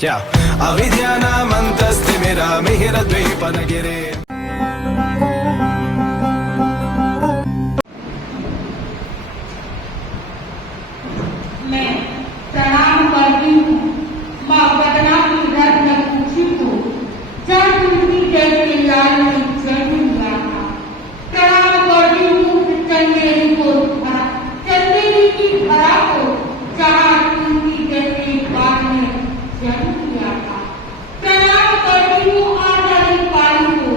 क्या अविद्यानामन्तस्तिमिरा मिहिरद्वीपनगिरे। मैं प्रणाम करती हूँ माँ बदना की रत्न पूछी को जब तुमकी जैसे लाल ने जन्म लिया था। प्रणाम करती हूँ चंदेरी को चंदेरी की धरा को जहाँ तुमकी जैसे बाल ने जन्म लिया था। प्रणाम करती हूँ आजादी पाली को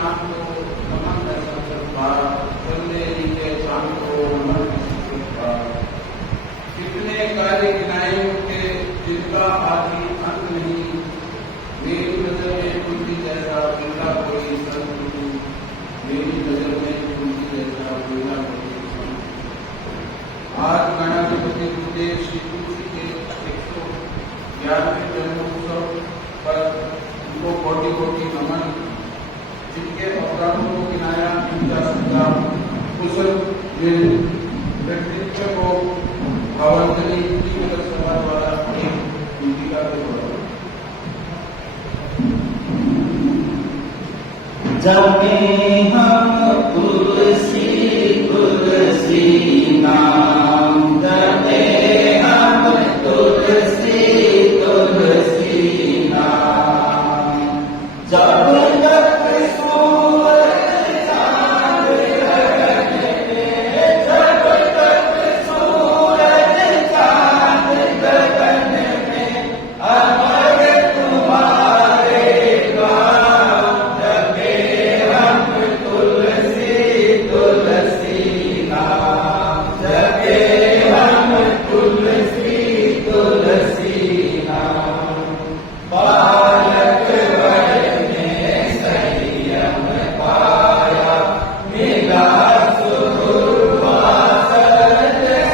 शाम को नमन दर्शन करवा चंदेरी के शाम को नमन दर्शन करवा कितने कार्य गिनाए के जिनका आदि अंत नहीं मेरी नजर में तुलसी जैसा बिरला कोई संत मेरी नजर में तुलसी जैसा बिरला कोई संत। आज गणाधिपति गुरुदेव श्री तुलसी के 111वें जन्मोत्सव पर उनको कोटि कोटि नमन। जिनके अपराधों को गिनाया नहीं जा सकता कुशल व्यक्तित्व को भावांजलि सभा द्वारा एक भूमिका के द्वारा जपे हम तुलसी तुलसी नाम जपे हम तुलसी तुलसी नाम जब तक सूरज चांद गगन में जब तक सूरज चांद गगन में अमर तुम्हारे द्वार जपे हम तुलसी तुलसी नाम जपे हम तुलसी तुलसी नाम बालक वय में संयम पाया मिला सुरवासत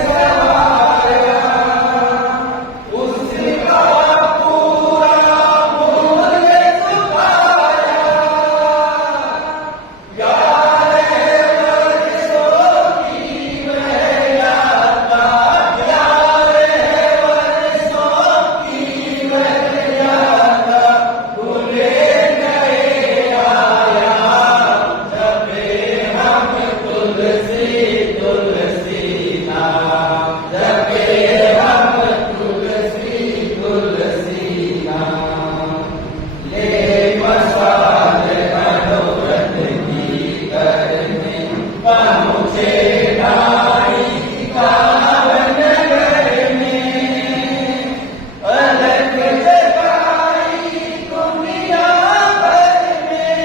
सवाया उसका पूरा मूल्य चुकाया 11 वर्षों की वह यात्रा 11 वर्षों की वह यात्रा भूले गए आया जपे हम तुलसी तुलसी नाम जपे हम तुलसी तुलसी नाम ले मसाल मनोरथ की करने पहुँचे नारी पावन घर में अलग जगाई दुनिया भर में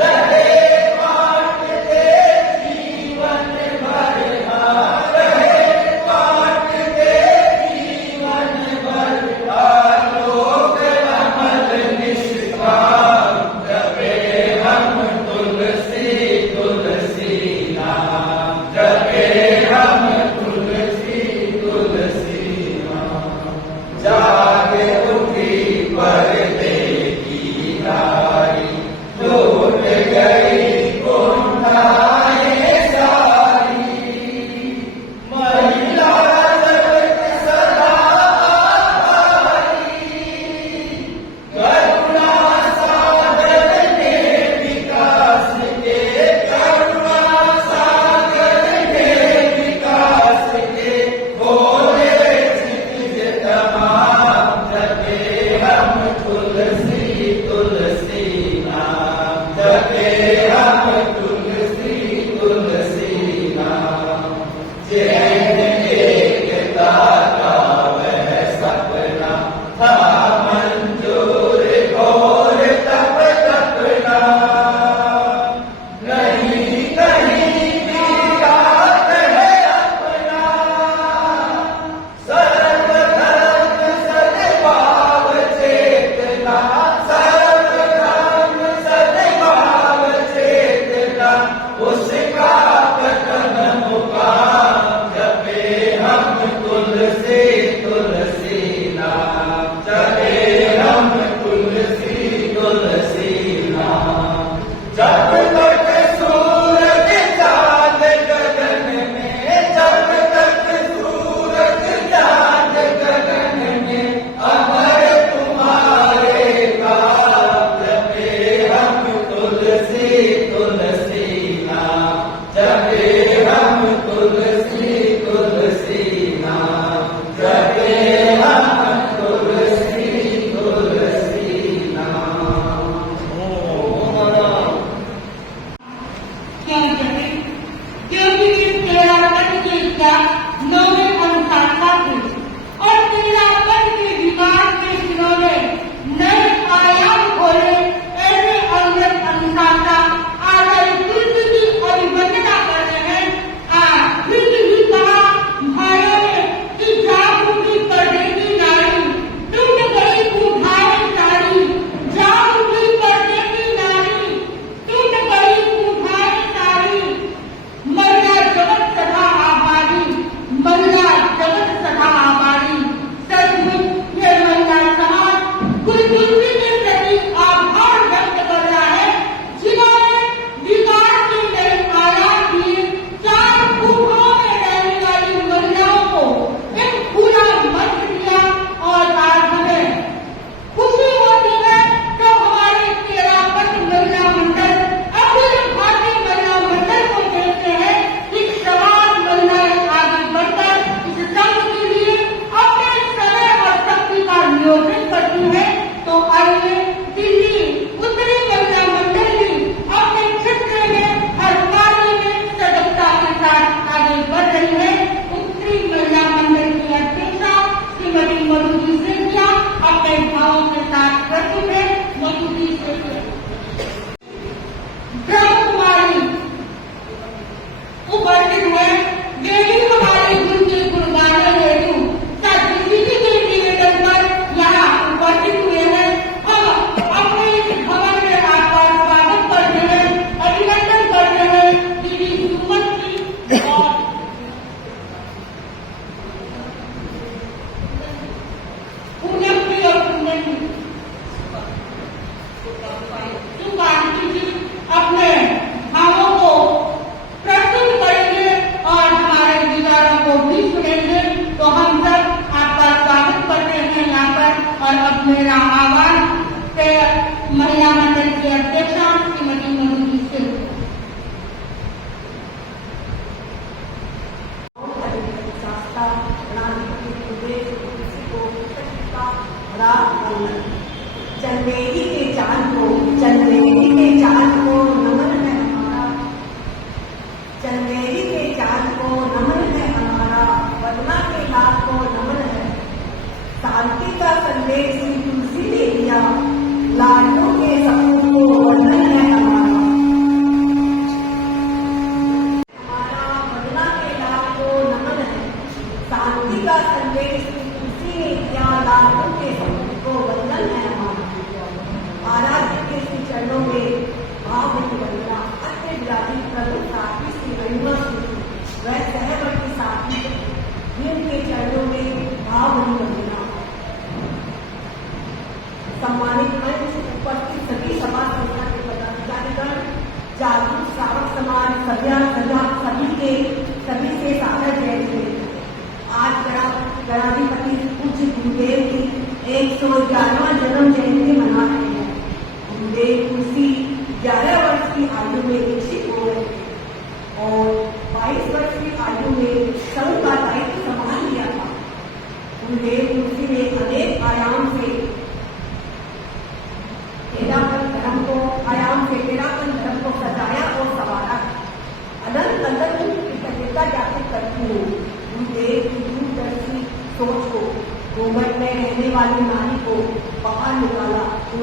रहे बांटते जीवन भर रहे बांटते जीवन भर आलोक अमल निष्काम जपे हम तुलसी तुलसी नाम जपे हम तुलसी तुलसी नाम जागे उठी पर्दे की नारी लौट गई कुंठाएं सारी महिला जगत सदा आभारी करुणा सागर ने विकास के करुणा सागर ने विकास के बोले चित तमाम जपे हम तुलसी तुलसी नाम जपे हम तुलसी तुलसी नाम जैन एकता का वह सपना था मंजूर घोर तप तपना नहीं कहीं विराट है अपना सर्वधर्म सद्भाव चेतना सर्वधर्म सद्भाव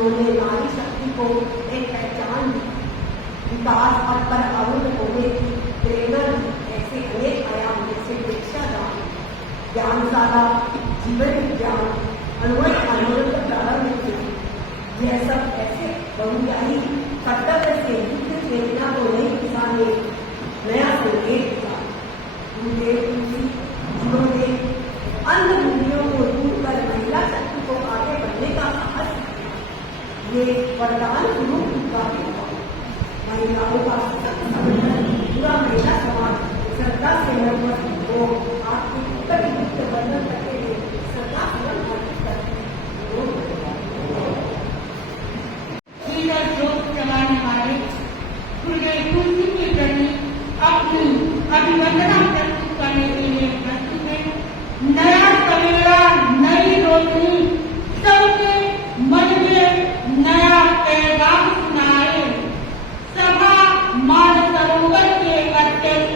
उन्होंने नारी शक्ति को एक पहचान दी, विकास पथ पर अरूढ़ होने की प्रेरणा दी। ऐसे अनेक आयाम जैसे दीक्षादान, ज्ञानशाला, जीवन विज्ञान, अनुवत आंदोलन प्रारंभ किए। यह सब ऐसे बहुमुखी कर्तव्य से युक्त चेतना को नई दिशा में नया संकेत दिया। गुरुदेव तुलसी जिन्होंने अन्य मूल्यों को दूर कर महिला शक्ति को आगे बढ़ने का साहस किया। ये वरदान स्वरूप उनका होगा। महिलाओं का सशक्त समर्थन पूरा महिला समाज श्रद्धा से नतमस्तक हो। आपके उत्तर युक्त वर्णन करते हुए श्रद्धा सुमन अर्पित करते हैं। जोत जलाने वाले गुरुदेव तुलसी के प्रति अपनी अभिवंदना प्रस्तुत करने के लिए प्रस्तुत है। नया सवेरा, नई रोशनी, सबके मन में नया पैगाम सुनाए। सभा मानसरोवर के अध्यक्ष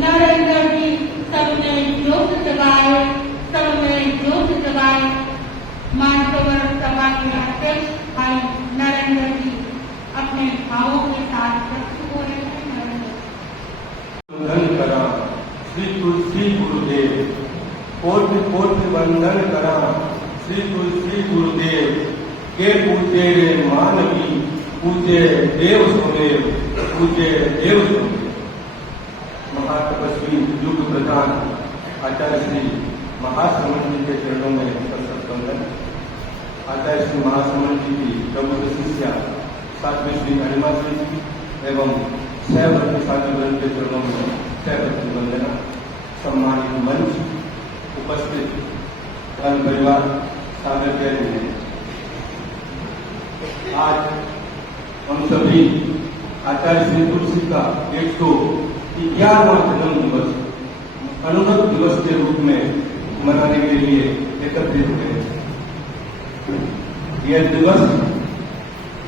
नरेंद्र जी सबने जोत जगाए, सबने जोत जगाए। मानसरोवर सभा के अध्यक्ष भाई नरेंद्र जी अपने भावों के साथ प्रस्तुत हो रहे हैं। वंदन करा श्री तुलसी गुरुदेव, कोटि कोटि वंदन करा श्री तुलसी गुरुदेव। के पूजे रे मानवी, पूजे देव सुमेव, पूजे देव सुमेव। महातपस्वी युग प्रधान आचार्य श्री महासमन जी के चरणों में सशक्त वंदन। आचार्य श्री महासमन जी की प्रमुख शिष्या साध्वी श्री अनिमा जी एवं सैव के साधुगण के चरणों में सैव वंदना। सम्मानित मंच, उपस्थित धर्म परिवार, सागर में आज हम सभी आचार्य श्री तुलसी का 111वां जन्म दिवस अनुरक्त दिवस के रूप में मनाने के लिए एकत्रित हुए। यह दिवस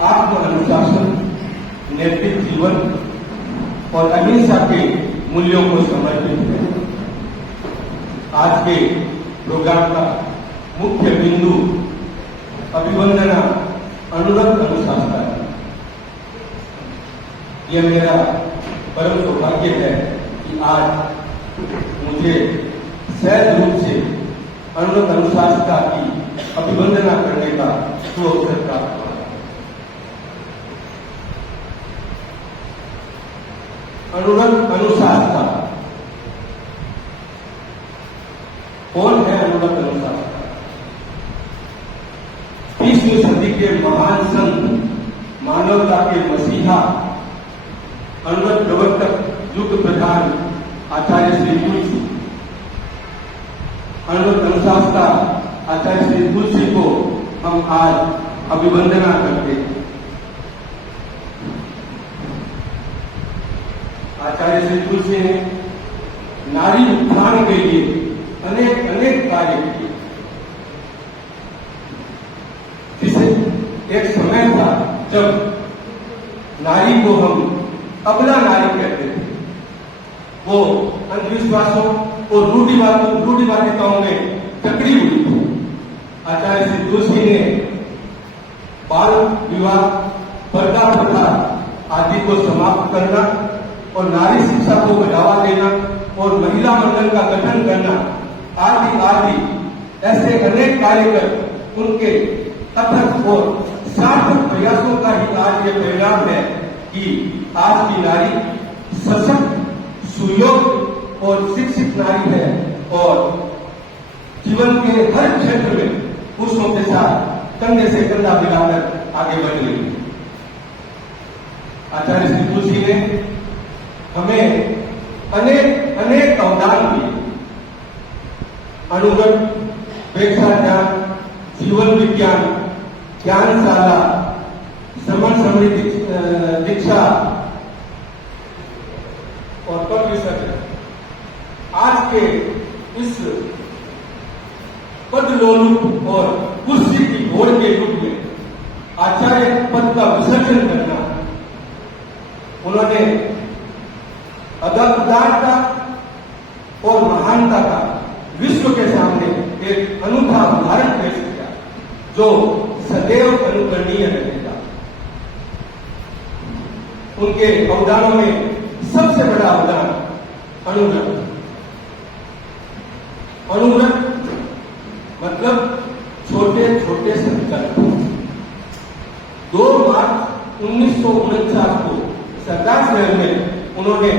आत्म अनुशासन, नैतिक जीवन और अहिंसा के मूल्यों को समर्पित है। आज के प्रोग्राम का मुख्य बिंदु अभिवंदना अनुरक्त अनुशासन है। यह मेरा परम सौभाग्य है कि आज मुझे सहज रूप से अनुरक्त अनुशासन की अभिवंदना करने का सुअवसर प्राप्त हुआ। अनुरक्त अनुशासन कौन है? अनुरक्त अनुशासन 20वीं सदी के महान संत, मानवता के मसीहा, अनुरक्त प्रवर्तक, युग प्रधान आचार्य श्री तुलसी। अनुरक्त अनुशासन आचार्य श्री तुलसी को हम आज अभिवंदना करते हैं। आचार्य श्री तुलसी ने नारी उत्थान के लिए अनेक अनेक कार्य किए। जिसे एक समय था जब नारी को हम अबला नारी कहते थे। वो अंधविश्वासों और रूढ़िवादिताओं में चक्री हुई थी। आचार्य श्री तुलसी ने बाल विवाह, पर्दा प्रथा आदि को समाप्त करना और नारी शिक्षा को बढ़ावा देना और महिला मंडल का गठन करना आदि आदि ऐसे अनेक कार्य कर उनके अथक और सार्थक प्रयासों का ही आज ये परिणाम है कि आज की नारी सशक्त, सुयोग्य और शिक्षित नारी है और जीवन के हर क्षेत्र में पुरुषों के साथ कंधे से कंधा मिलाकर आगे बढ़ रही है। आचार्य श्री तुलसी ने हमें अनेक अनेक अवदान दिए। अनुगत, प्रेक्षा ज्ञान, जीवन विज्ञान, ज्ञानशाला, श्रमण समृद्धि दीक्षा और पद विसर्जन। आज के इस पदलोलुप और कुर्सी की होड़ के युग में आचार्य पद का विसर्जन करना, उन्होंने उदारता और महानता का विश्व के सामने एक अनूठा उदाहरण पेश किया, जो सदैव अनुकरणीय रहेगा। उनके अवदानों में सबसे बड़ा अवदान अनुव्रत। अनुव्रत मतलब छोटे छोटे संकल्प। 2 मार्च 1949 को सरदार शहर में उन्होंने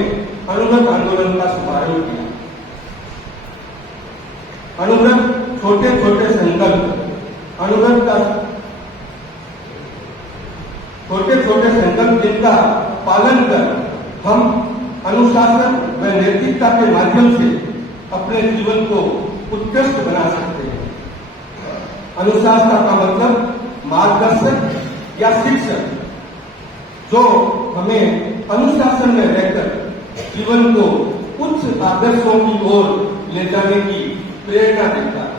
अनुव्रत आंदोलन का शुभारंभ किया। अनुव्रत छोटे छोटे संकल्प, अनुव्रत का छोटे छोटे संकल्प जिनका पालन कर हम अनुशासन व नैतिकता के माध्यम से अपने जीवन को उत्कृष्ट बना सकते हैं। अनुशासन का मतलब मार्गदर्शक या शिक्षक, जो हमें अनुशासन में रहकर जीवन को उच्च आदर्शों की ओर ले जाने की प्रेरणा देता है।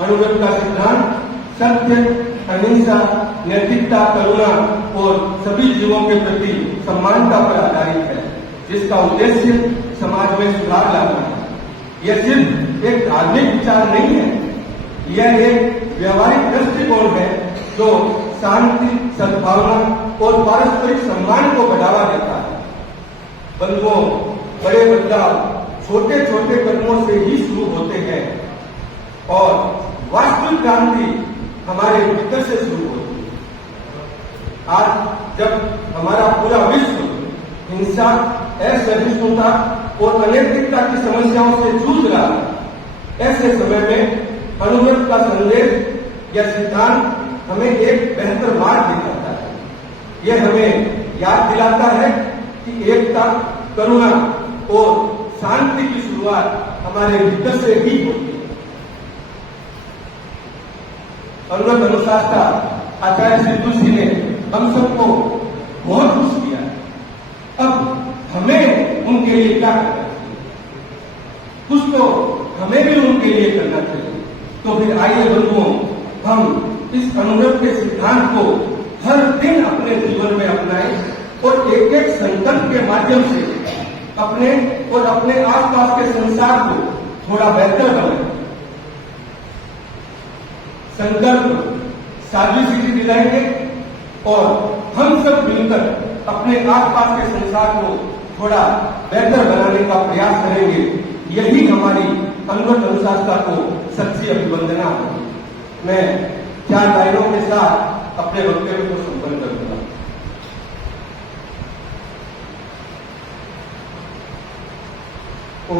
अनुव्रत का सिद्धांत सत्य, अहिंसा, नैतिकता, करुणा और सभी जीवों के प्रति समानता पर आधारित है, जिसका उद्देश्य समाज में सुधार लाना है। यह सिर्फ एक धार्मिक विचार नहीं है, यह एक व्यवहारिक दृष्टिकोण है जो शांति, सद्भावना और पारस्परिक सम्मान को बढ़ावा देता है। बंधुओं, बड़े बदलाव छोटे छोटे कदमों से ही शुरू होते हैं और वास्तविक क्रांति हमारे भीतर से शुरू होती है। आज जब हमारा पूरा विश्व हिंसा, असहिष्णुता और अनैतिकता की समस्याओं से जूझ रहा है, ऐसे समय में अनुव्रत का संदेश या सिद्धांत हमें एक बेहतर मार्ग दिखाता है। यह हमें याद दिलाता है कि एकता, करुणा और शांति की शुरुआत हमारे भीतर से ही होती है। अनुव्रत अनुशासन आचार्य श्री तुलसी ने हम सबको बहुत खुश किया। अब हमें उनके लिए क्या करना चाहिए? कुछ तो हमें भी उनके लिए करना चाहिए। तो फिर आइए बंधुओं, हम इस अनुव्रत के सिद्धांत को हर दिन अपने जीवन में अपनाएं और एक एक संकल्प के माध्यम से अपने और अपने आसपास के संसार को थोड़ा बेहतर बनाएं। संकल्प साजिश दिलाएंगे और हम सब मिलकर अपने आसपास के संसार को थोड़ा बेहतर बनाने का प्रयास करेंगे। यही हमारी अनुव्रत अनुशासन को सच्ची अभिवंदना होगी। मैं 4 लाइनों के साथ अपने वक्तव्य को संपन्न करूंगा। ओ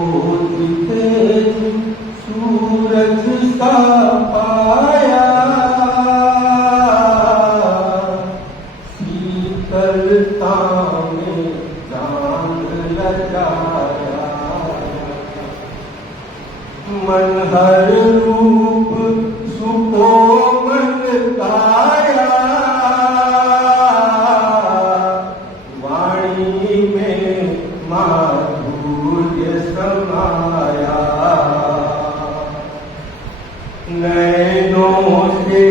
सूरज सा पाया, शीतलता में चांद लगाया, मन हर रूप सुकोमल काया, वाणी में माधुर्य समाया, नैनों से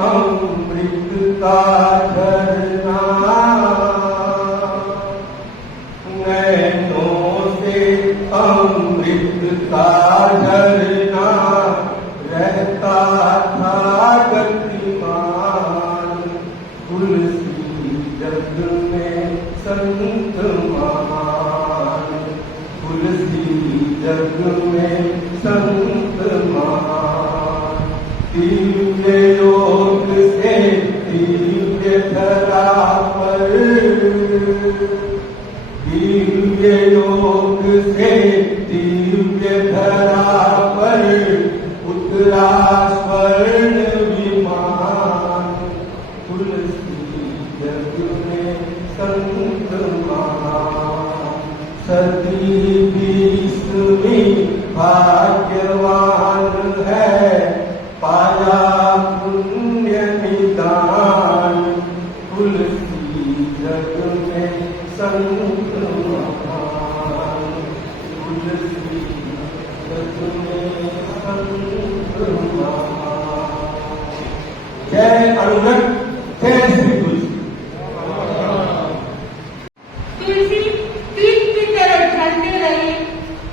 अमृत का झरना, नैनों से अमृत का झरना, रहता था गतिमान, तुलसी जग में संत महान, तुलसी जग में संत महान। दिव्य योग से दिव्य धरा पर, दिव्य योग से दिव्य धरा पर, उतरा स्वर्ण विमान, तुलसी जग में संत महान। सदी 20वीं भाग्यवान है, पाया पुण्य निदान, तुलसी जग में संत महान, तुलसी जग में संत महान। जय अनुव्रत, जय श्री तुलसी। तुलसी दीप की तरह ढलते रहे,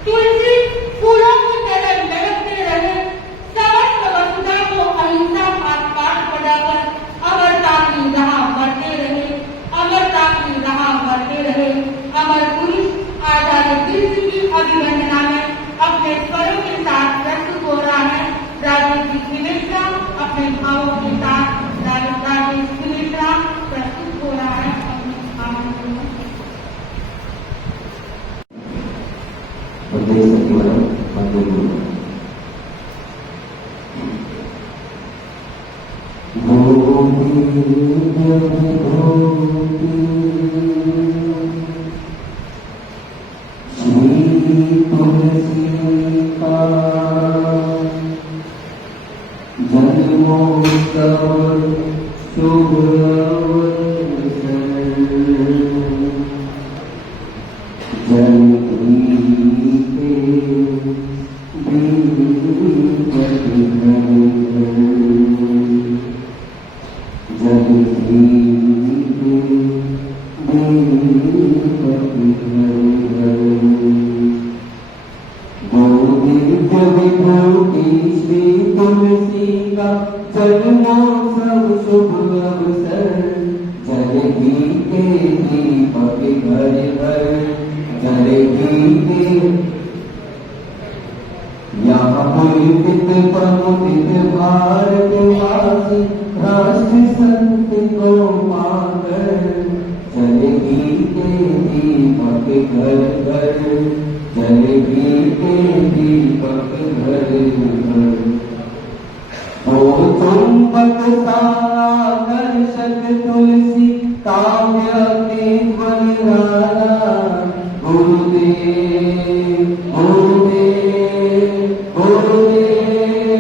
तुलसी फूलों की तरह लहकते रहे, समस्त वसुधा जन्मोत्सव शुभ अवसर जलेबी के दीपक घर घर जलेबी के यहाँ पुलकित प्रमुदित भारतवासी राष्ट्र संत को पाकर जलेबी के दीपक घर घर जलेबी के दीपक घर घर ओ चुंबक साकर्षक तुलसी काव्य के बलिदाना गुरुदेव गुरुदेव गुरुदेव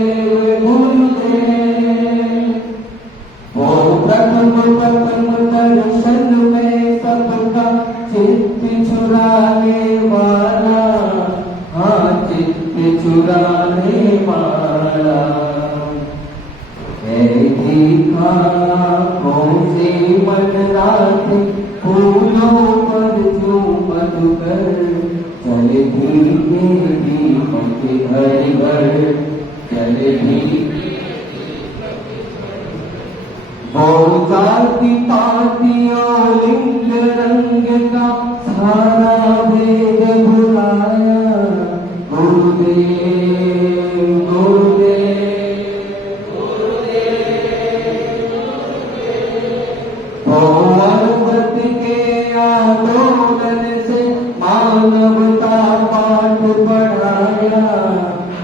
गुरुदेव ओ प्रथम दर्शन में सबका चित्त चुराने वाला हाँ चित्त चुराने वाला देखा कौसे मन रात फूलों पर जो मधुकर चले भीगे दीपक घर घर चले भीगे वो जाति पातियों लिंग रंग का सारा भेद भुलाया गुरुदेव गुरुदेव के आंदोलन से मानवता पाठ पढ़ाया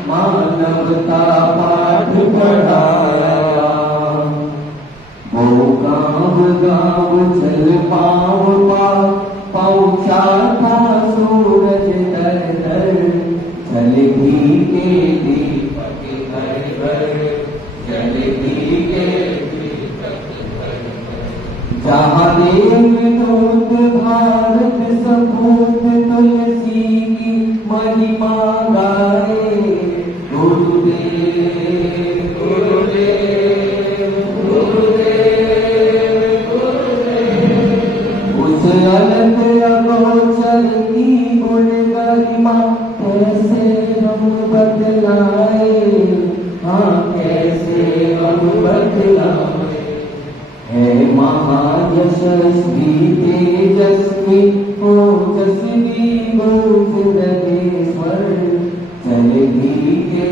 मानवता पाठ पढ़ाया वो गाँव गाँव चल पाँव पहुँचा था सूरज दर दर चल भीगे दीपक घर घर चल भीगे जहाँ देवदूत भारत सपूत तुलसी की महिमा गाए गुरुदेव गुरुदेव गुरुदेव गुरुदेव उस अनंत अगोचर की गुण गरिमा कैसे हम बदलाए हाँ कैसे हम बदलाए है महायशस्वी तेजस्वी ओजस्वी गुरु नगेश्वर चले भीगे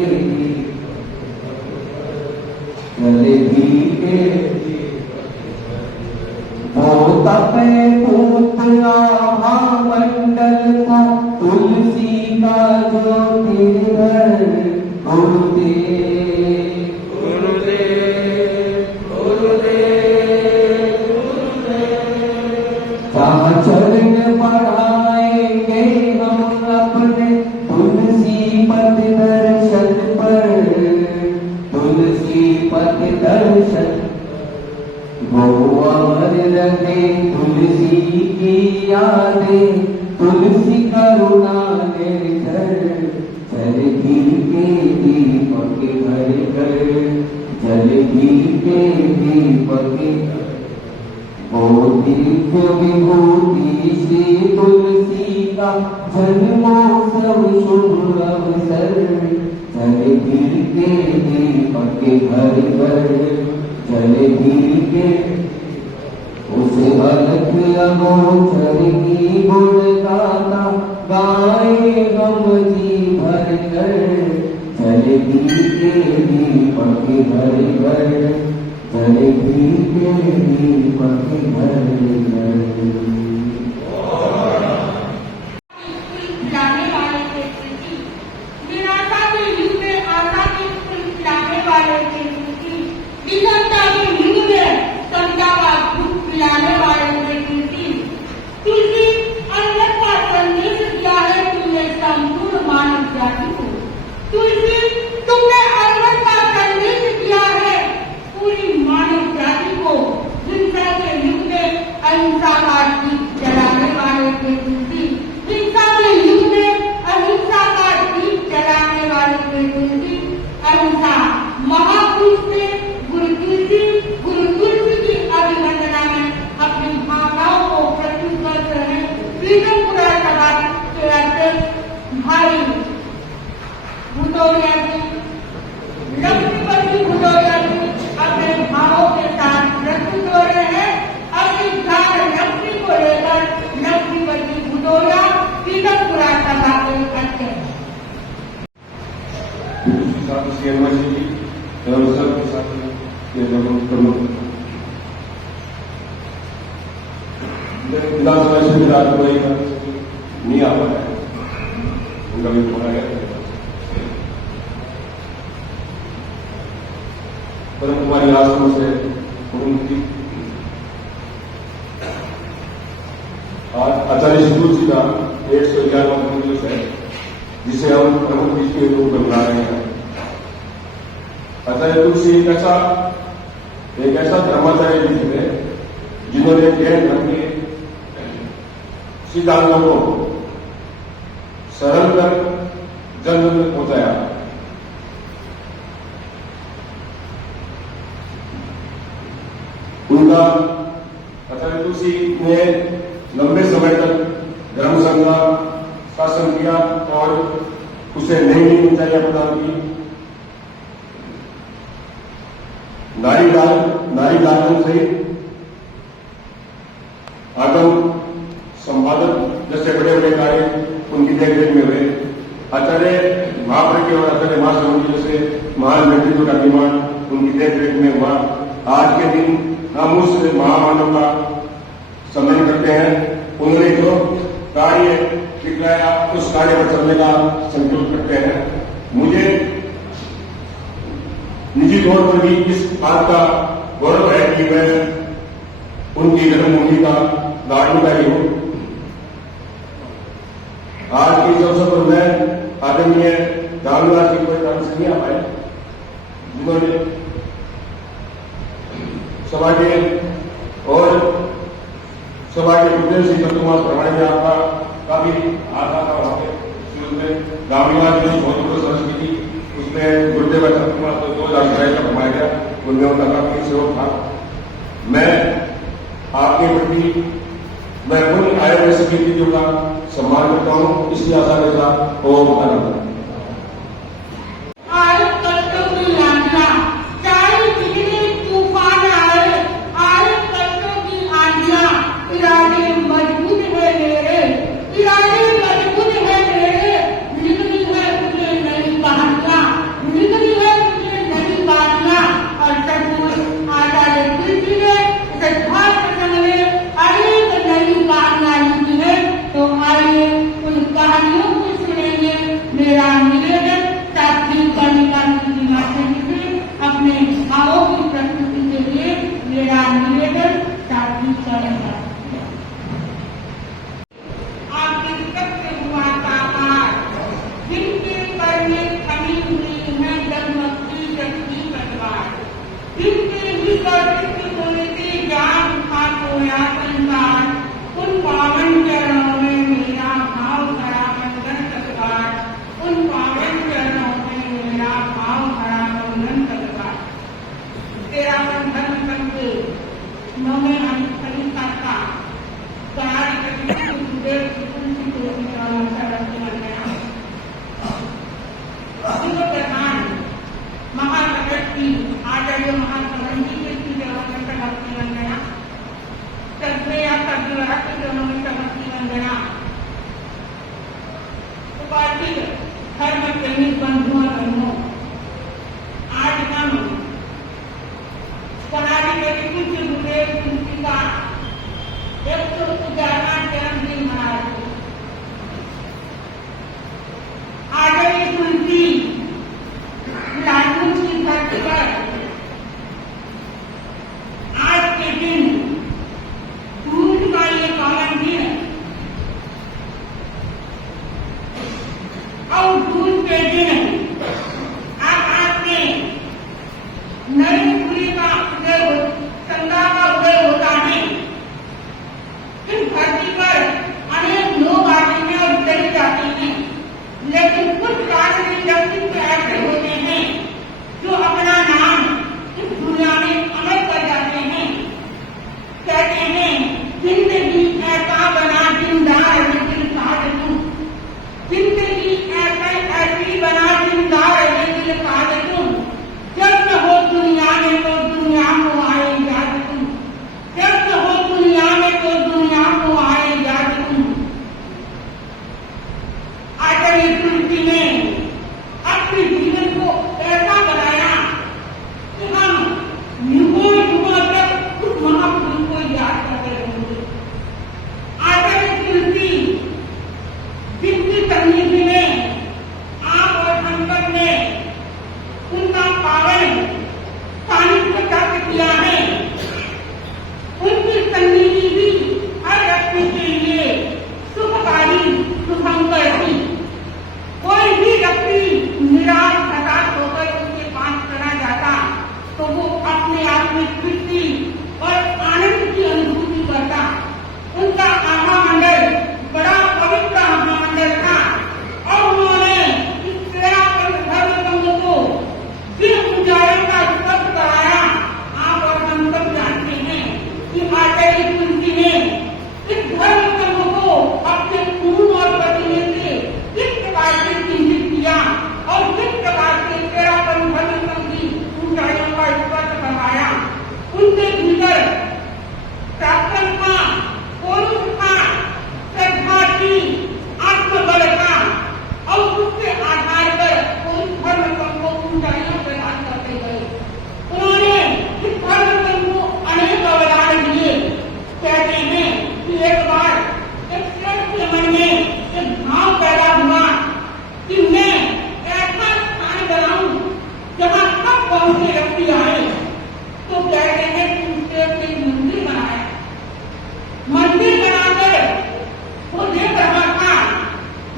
वो तपे पुत्र महामंडल था तुलसी का ज्योतिर्घर गुरुदेव चरण बढ़ाएंगे हम अपने तुलसी पद दर्शन पर तुलसी पद दर्शन वो अमर रहे तुलसी की यादें तुलसी करुणा निर्झर चल भीगे दीपक घर घर चल भीगे दीपक ओ दिव्य विभूति श्री तुलसी का जन्मोत्सव शुभ अवसर चले भीगे दीपक घर घर चले भीगे उस अलख अगोचर की गुण गाता गाए हम जी भर कर चले भीगे दीपक घर घर चले भीगे दीपक घर घर खिलाने वाले थे कृति निराशा के युग में आशा के फूल खिलाने वाले थे कृति विषमता के युग में अहिंसा का दीप जलाने वाले के तुलसी, हिंसा के युग में अहिंसा का दीप जलाने वाले के तुलसी, अहिंसा महापुरुष से गुरु तुलसी की अभिवंदना में अपनी भावनाओं को प्रस्तुत कर रहे हैं पीतमपुरा सभा के अध्यक्ष भाई भुटोरिया जी, लक्ष्मीपति भुटोरिया जी अपने भावों के साथ प्रस्तुत हो रहे हैं। अपनी ध्यान लक्ष्मी को लेकर लक्ष्मीपति भुटोरिया पीतमपुरा सभा के अध्यक्ष। विधानसभा से मेरा कोई नहीं आ पाया, उनका भी बोला गया परंतु हमारी आश्रम से उनकी आज आचार्य सिद्धू जी का 111वां दिवस है, जिसे हम प्रमुख विषय के रूप में मना रहे हैं। आचार्य तुलसी एक ऐसा धर्माचार्य जी थे जिन्होंने जैन धर्म के सिद्धांतों को सरल कर जन जन तक पहुंचाया। उनका आचार्य तुलसी ने लंबे समय तक धर्म संघ का शासन किया और उसे नई नई ऊंचाइयां प्रदान की। नारी दान सहित आगम संपादक जैसे बड़े बड़े कार्य उनकी देखरेख में हुए। आचार्य महाप्रज्ञ और आचार्य महासमुद्र जैसे महान व्यक्तित्व का निर्माण उनकी देखरेख में हुआ। आज के दिन हम उस महामानव का सम्मान करते हैं। उन्होंने जो कार्य दिखलाया उस कार्य पर चलने का संकल्प करते हैं। मुझे निजी तौर पर भी इस बात का गौरव है कि मैं उनकी जन्मभूमि का लाडली हूं। आज के इस अवसर पर मैं आदरणीय रामदास जी को कारण से नहीं आ पाए, जिन्होंने सभा के और सभा के उद्देश्य श्री चतुर्मास प्रमाण में आपका काफी आधा था। वहां पे उसमें रामनिवास जी बहुत बड़ी संस्कृति उसमें गुरुदेव चतुर्मास को 2000 का फरमाया गया, उनमें उनका काफी सहयोग था। मैं आपके प्रति मैं उन आए हुए सभी अतिथियों का सम्मान करता हूं। इसकी आशा के साथ ओम धन्यवाद। और दूध के दिन मंदिर बनाकर वो देख रहा था,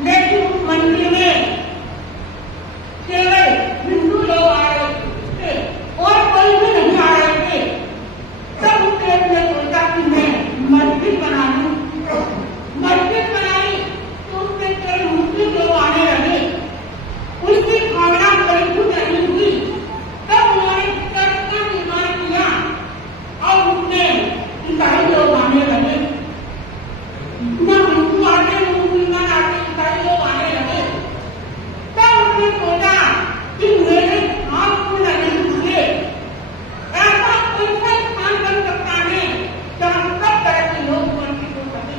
लेकिन उस मंदिर में केवल हिंदू लोग आ रहे थे और कोई भी नहीं आ रहे थे। तब उसने सोचा कि मैं मस्जिद बना लूं। मस्जिद बनाई तो उसमें केवल मुस्लिम लोग आने लगे। उनकी भावना परिपूर्ण नहीं हुई। तब उन्होंने चर्च का निर्माण किया और उसमें ईसाई लोग आने लगे। न हिंदू आते, न मुसलमान आते, ईसाई लोग आने लगे। तब उसने सोचा कि मेरे हाथ पूर्ण नहीं हुए, ऐसा कोई सा स्थान बन सकता है जहाँ सब तरह के लोग वंचित हो सके।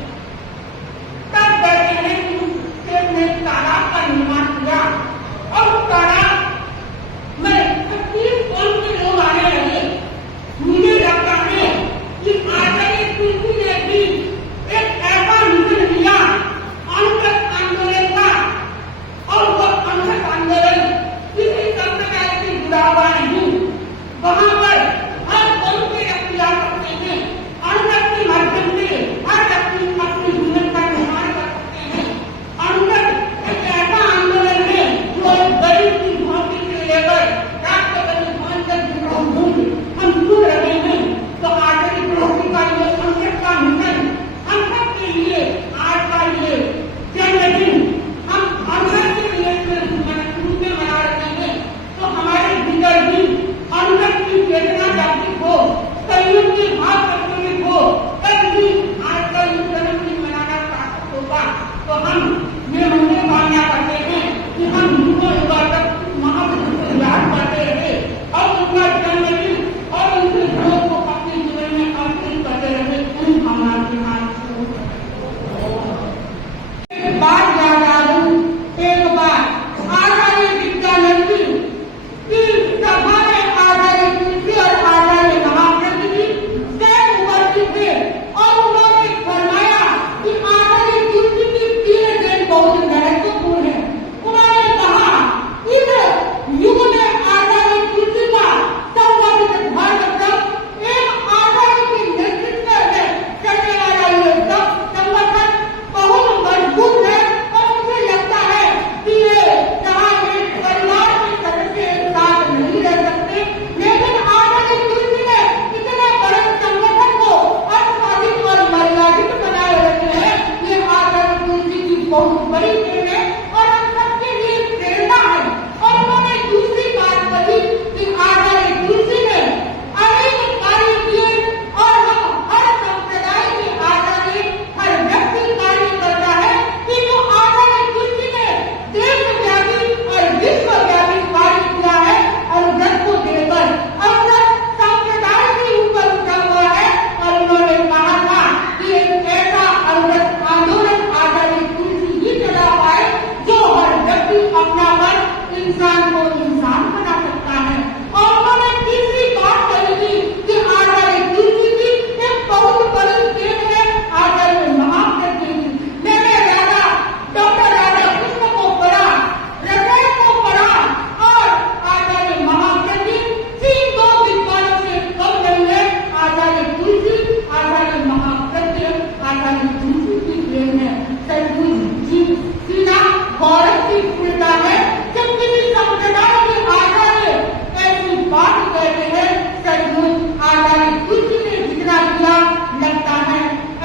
तब कहते हैं कि उसने तालाब का निर्माण किया और उस तालाब में 25 कौम के लोग आने लगे। मुझे लगता है कि आचार्य तुलसी ने भी एक ऐसा मिशन लिया अनंत आंदोलन का, और वह अनंत आंदोलन किसी संप्रदाय से जुड़ा हुआ नहीं। वहां पर हर कौम के व्यक्ति आ सकते हैं। अनंत के माध्यम से हर व्यक्ति अपने जीवन का निर्माण कर सकते हैं। अनंत एक ऐसा आंदोलन है जो गरीब की झोंपड़ी से लेकर राष्ट्रपति भवन तक जितना मूल्य हम सुन रहे हैं। तो आचार्य तुलसी का ये अनंत का मिशन हम सब के लिए आज का ये जन्मदिन हम अनंत के लिए रूप में मना रहे हैं। तो हमारे भीतर भी अनंत की चेतना जागृत हो, संयुक्त की भाव प्रज्वलित हो, तभी आज का ये जन्मदिन मनाना सार्थक होगा। तो हम ये मंदिर कामना करते हैं कि हम हिंदुओं इबादत महापुरुष को याद करते रहे और उनका जन्मदिन और उनके योग को अपने जीवन में अर्पित करते रहे। उन हमारे एक बात याद आ रही, एक बात आचार्य विद्यानंद की सभा में आचार्य तुलसी और आचार्य महाप्रभु जी स्वयं उपस्थित थे और उन्होंने फरमाया कि आचार्य तुलसी की 3 दिन बहुत महत्वपूर्ण है। उन्होंने कहा इस युग में आचार्य तुलसी का संगठित भारत एक आचार्य के नेतृत्व में चलने वाला ये सब संगठन बहुत मजबूत है और मुझे लगता है कि ये जहाँ एक परिवार के सदस्य एक साथ नहीं रह सकते, लेकिन आचार्य तुलसी ने इतने बड़े संगठन को अनुशासित और मर्यादित बनाए रखे हैं। ये आचार्य तुलसी की बहुत बड़ी देन है और हम सबके लिए प्रेरणा है। और उन्होंने दूसरी बात कही कि आचार्य तुलसी ने अनेक कार्य किए और हम हर संप्रदाय के आचार्य हर व्यक्ति कार्य करता है कि जो आचार्य तुलसी ने देशव्यापी और विश्वव्यापी कार्य किया है और जग को देकर अवसर संप्रदाय के ऊपर उठा हुआ है। और उन्होंने कहा था कि एक ऐसा अवसर आंदोलन आचार्य तुलसी ही चला पाए जो हर व्यक्ति अपनापन इंसान को इंसान बना सकता है। और उन्होंने तीसरी बात कही थी कि आचार्य तुलसी की एक बहुत बड़ी देन है आचार्य महाप्रज्ञ जी। मैंने डॉक्टर राधा कृष्ण को पढ़ा, रसायन को पढ़ा और आचार्य महाप्रज्ञ 3 विद्वानों से कम नहीं है। आचार्य तुलसी, आचार्य महाप्रज्ञ, आचार्य तुलसी की देन है। सचमुच जी सीधा गौरव की पूर्णता है जब किसी संप्रदाय के आचार्य ऐसी बात कहते हैं। सचमुच आचार्य तुलसी ने जितना किया लगता है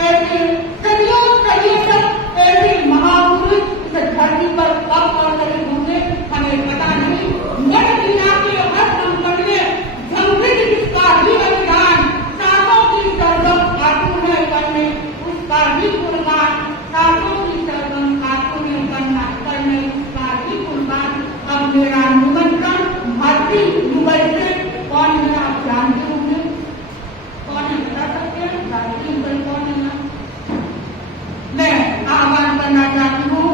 ऐसे सदियों सदियों तक ऐसे महापुरुष इस धरती पर कब और कभी होंगे हमें पता नहीं। नट मीना के हर संकट में झंझट जिसका भी बलिदान, सासों की सरगम खातून है करने उसका भी कुर्बान, सासों की सरगम खातून है करने उसका भी कुर्बान। अब मेरा निमंत्रण भारतीय युगल से कौन है आप जानते होंगे, कौन है बता सकते हैं? भारतीय युगल कौन है? मैं आह्वान करना चाहती हूँ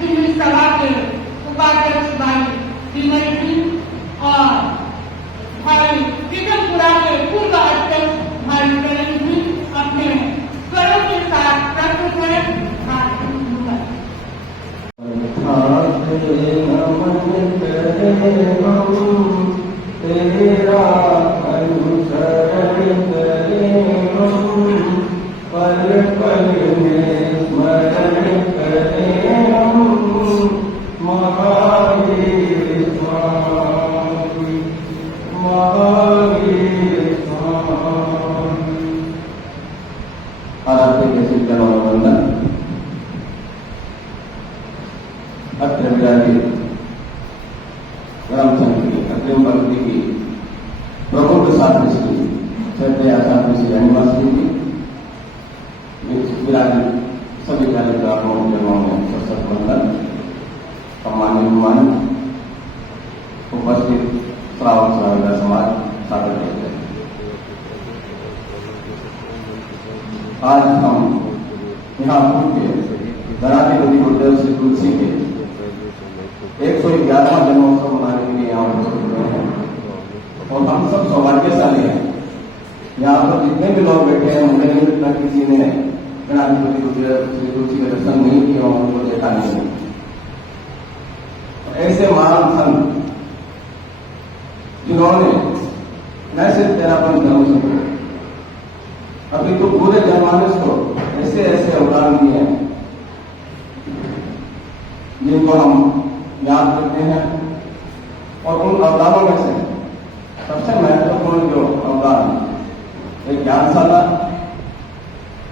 दिल्ली सभा के उपाध्यक्ष भाई विमल जी और भाई विक्रमपुरा के पूर्व अध्यक्ष भाई करण जी अपने स्वरों के साथ प्रस्तुत है। नमन करे हम तेरा अनुसरण करे हम पल पल में स्मरण करें हम महावीर स्वामी, महावीर स्वामी। आराध्य के चिंतन और वंदन। अत्र विराजित रामचंद्र की अग्रिम पंक्ति की प्रमुख साथी श्री श्रद्धेय साथी श्री अनिवासी जी विराजित सभी कार्यक्रमों में सशक्त वंदन। सम्मानित मेहमान, उपस्थित श्रावक सहोदर समाज, स्वागत करते हैं। आज हम यहाँ के धराधिपति गुरुदेव श्री तुलसी के 111वां जन्मोत्सव मनाने के लिए यहाँ उपस्थित हुए हैं और हम सब सौभाग्यशाली हैं। यहाँ पर जितने भी लोग बैठे हैं, मुझे नहीं लगता किसी ने गणाधिपति गुरुदेव श्री तुलसी का दर्शन नहीं किया, उनको देखा नहीं। ऐसे महान संत जिन्होंने न सिर्फ तेरापन धर्म से अभी तो पूरे जनमानस को ऐसे ऐसे अवदान दिए हैं जिनको हम याद करते हैं। और उन अवदानों में से सबसे महत्वपूर्ण जो अवदान, एक ज्ञानशाला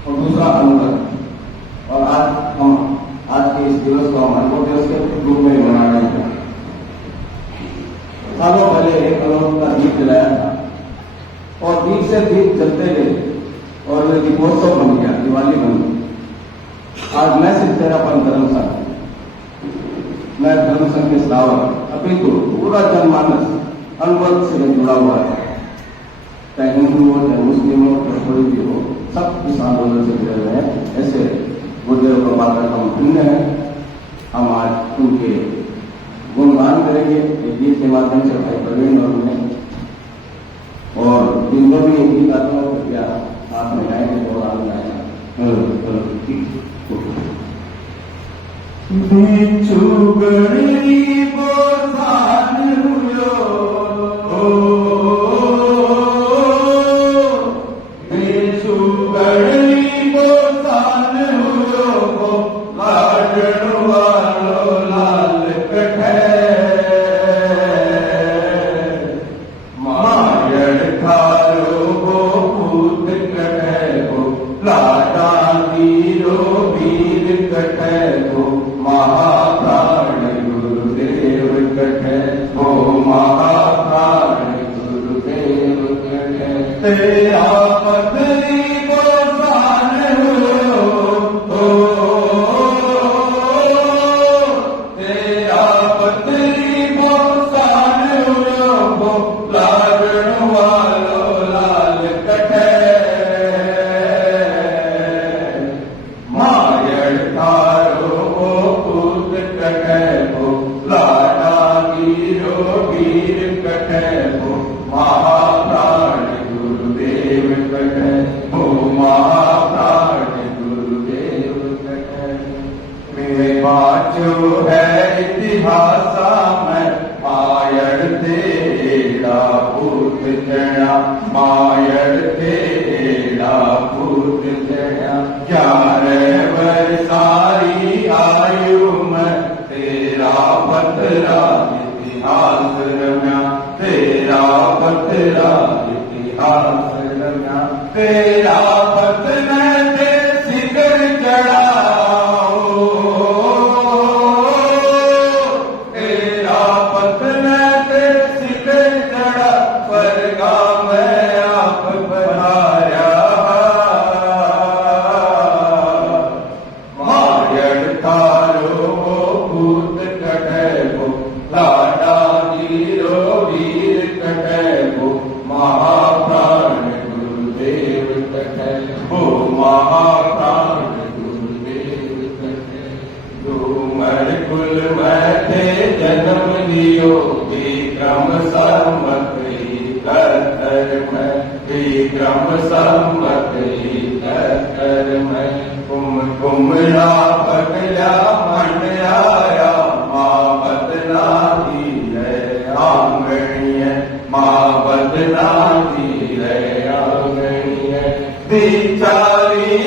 और दूसरा अनुभव। और आज के इस दिवस को हम अनुभव दिवस के रूप में मना रहे हैं। सालों पहले एक अनुभव का दीप जलाया था और दीप से दीप जलते गए और वे दीपोत्सव बन गया, दिवाली बन गई। आज मैं सिर्फ तेरापन धर्म संघ, मैं धर्म संघ के श्रावक, अभी तो पूरा जनमानस अनुभव से जुड़ा हुआ है। चाहे हिंदू हो, चाहे मुस्लिम हो, चाहे कोई भी हो, सब इस आंदोलन से जुड़े हुए हैं। ऐसे गुरुदेव को पाकर हम धन्य हैं। हम आज उनके गुणगान करेंगे एक गीत के माध्यम से, भाई प्रवीण और उन्हें, और जिनको भी एक गीत आता हो कृपया आप में गाएंगे तो आगे आएगा। बिच्छू गरीबो थान हुयो, बिच्छू गरीबो थान हुयो, लाडण वालो लाल कठे, मायड़ खारो गो पूत कठे गो, लाडा वीरो वीर कठे गो, महाप्राण गुरुदेव कठे गो, महाप्राण गुरुदेव कठे। तेरा पथरी को सान हो, तेरा पथरी को सान हो, लाडण वालो लाल कठे, मायड़ थारो गो पूत कठे गो, लाडा वीरो वीर कठे गो, महाप्राण गुरुदेव कठे गो, महाप्राण गुरुदेव कठे। मेरे बाचो है इतिहासा में, मायड़ तेरा पूत जया, मायड़ तेरा पूत जया। 11 वर्षारी आयु में तेरा पतरा इतिहास रम्या, तेरा पतरा इतिहास रम्या। तेरा पतना दे शिखर चढ़ाओ, तेरा पतना दे शिखर चढ़ा, स्वर्गा में आप पधारा। मायड़ थारो पूत कठे गो, लाडा वीरो वीर कठे गो, महाप्राण गुरुदेव कठे गो, महाप्राण गुरुदेव कठे। डूमर कुल में थे जन्म लियो, विक्रम संवत 71 में, विक्रम संवत 71 में। कुमला पगला मन आया, माँ बदला दी है आंगणीय, माँ बदला दी है आंगणीय। बिचारी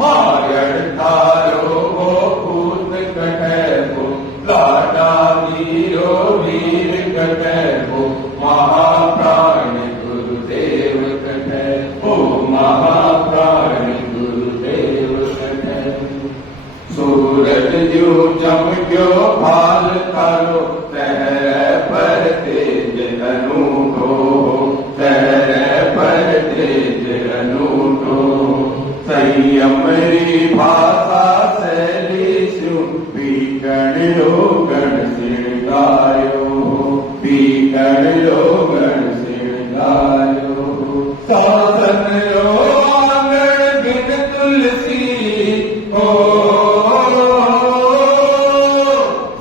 मायड़ तारो पूत कटैबो लाडा वीरो वीर कटैबो महाप्राण गुरुदेव कटैबो महाप्राण गुरुदेव कटैबो सूरज जो चमक्यो भाल तारो तहरे पर तेज अनूठो तहरे पर तेज अनूठो संयमरी भाषा शैली सु पीकण लो गण सिरगायो पीकण लो गण सिरगायो शासन लो आंगण बिन तुलसी हो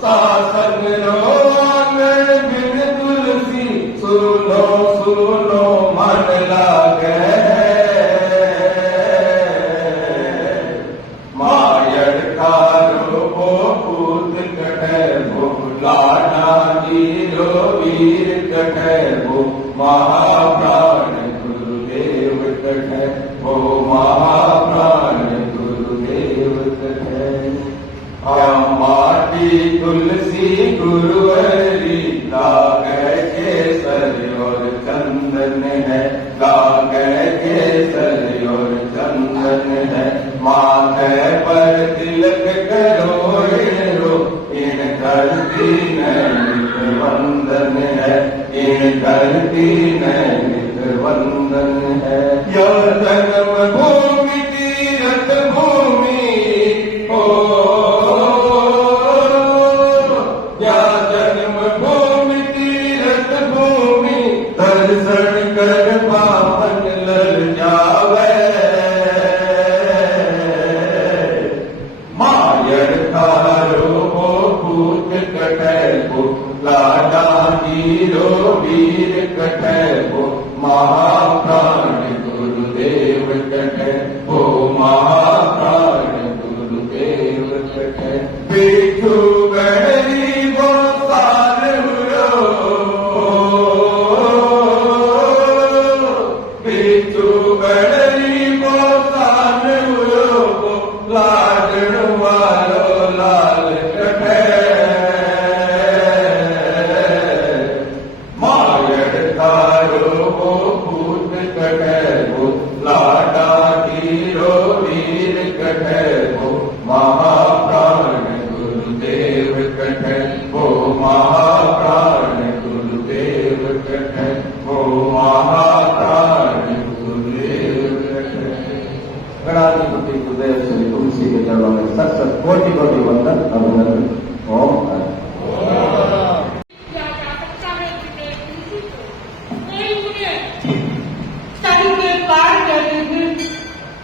शासन लो आंगण बिन तुलसी सुनो सुनो मन लागे मायड़ तारो पूत कटैबो लाडा वीरो वीर कटैबो महाप्राण गुरुदेव कटैबो महाप्राण गुरुदेव कटैबो माटी तुलसी गुरुहरि लागे केसर और चंदन है लागे केसर और चंदन है माथे पर तिलक करो रो इन धरती नैनित वंदन है इन धरती नैनित वंदन है यह जन्म भूमि तीरथ भूमि हो या जन्म भूमि तीरथ भूमि दर्शन कर पावन लल जावे मायड़ तारो पूत कटैबो लाडा वीरो वीर कटैबो महाप्राण गुरुदेव कटैबो महाप्राण गुरुदेव कटैबो बिठू गहरी वो साल हुरो बिठू गहरी वो साल हुरो लाडण वालो लाल कटै मायड़ तारो पूत कटैबो लाडा वीरो वीर कटैबो महाप्राण गुरुदेव कटैबो महाप्राण गुरुदेव कटैबो महाप्राण गुरुदेव कटैबो गणाधिपति गुरुदेव श्री तुलसी के चरणों में सत सत कोटि कोटि वंदन अभिनंदन ओम हरि क्या जा सकता है जिन्हें किसी को कोई उन्हें तरीके कार कहते थे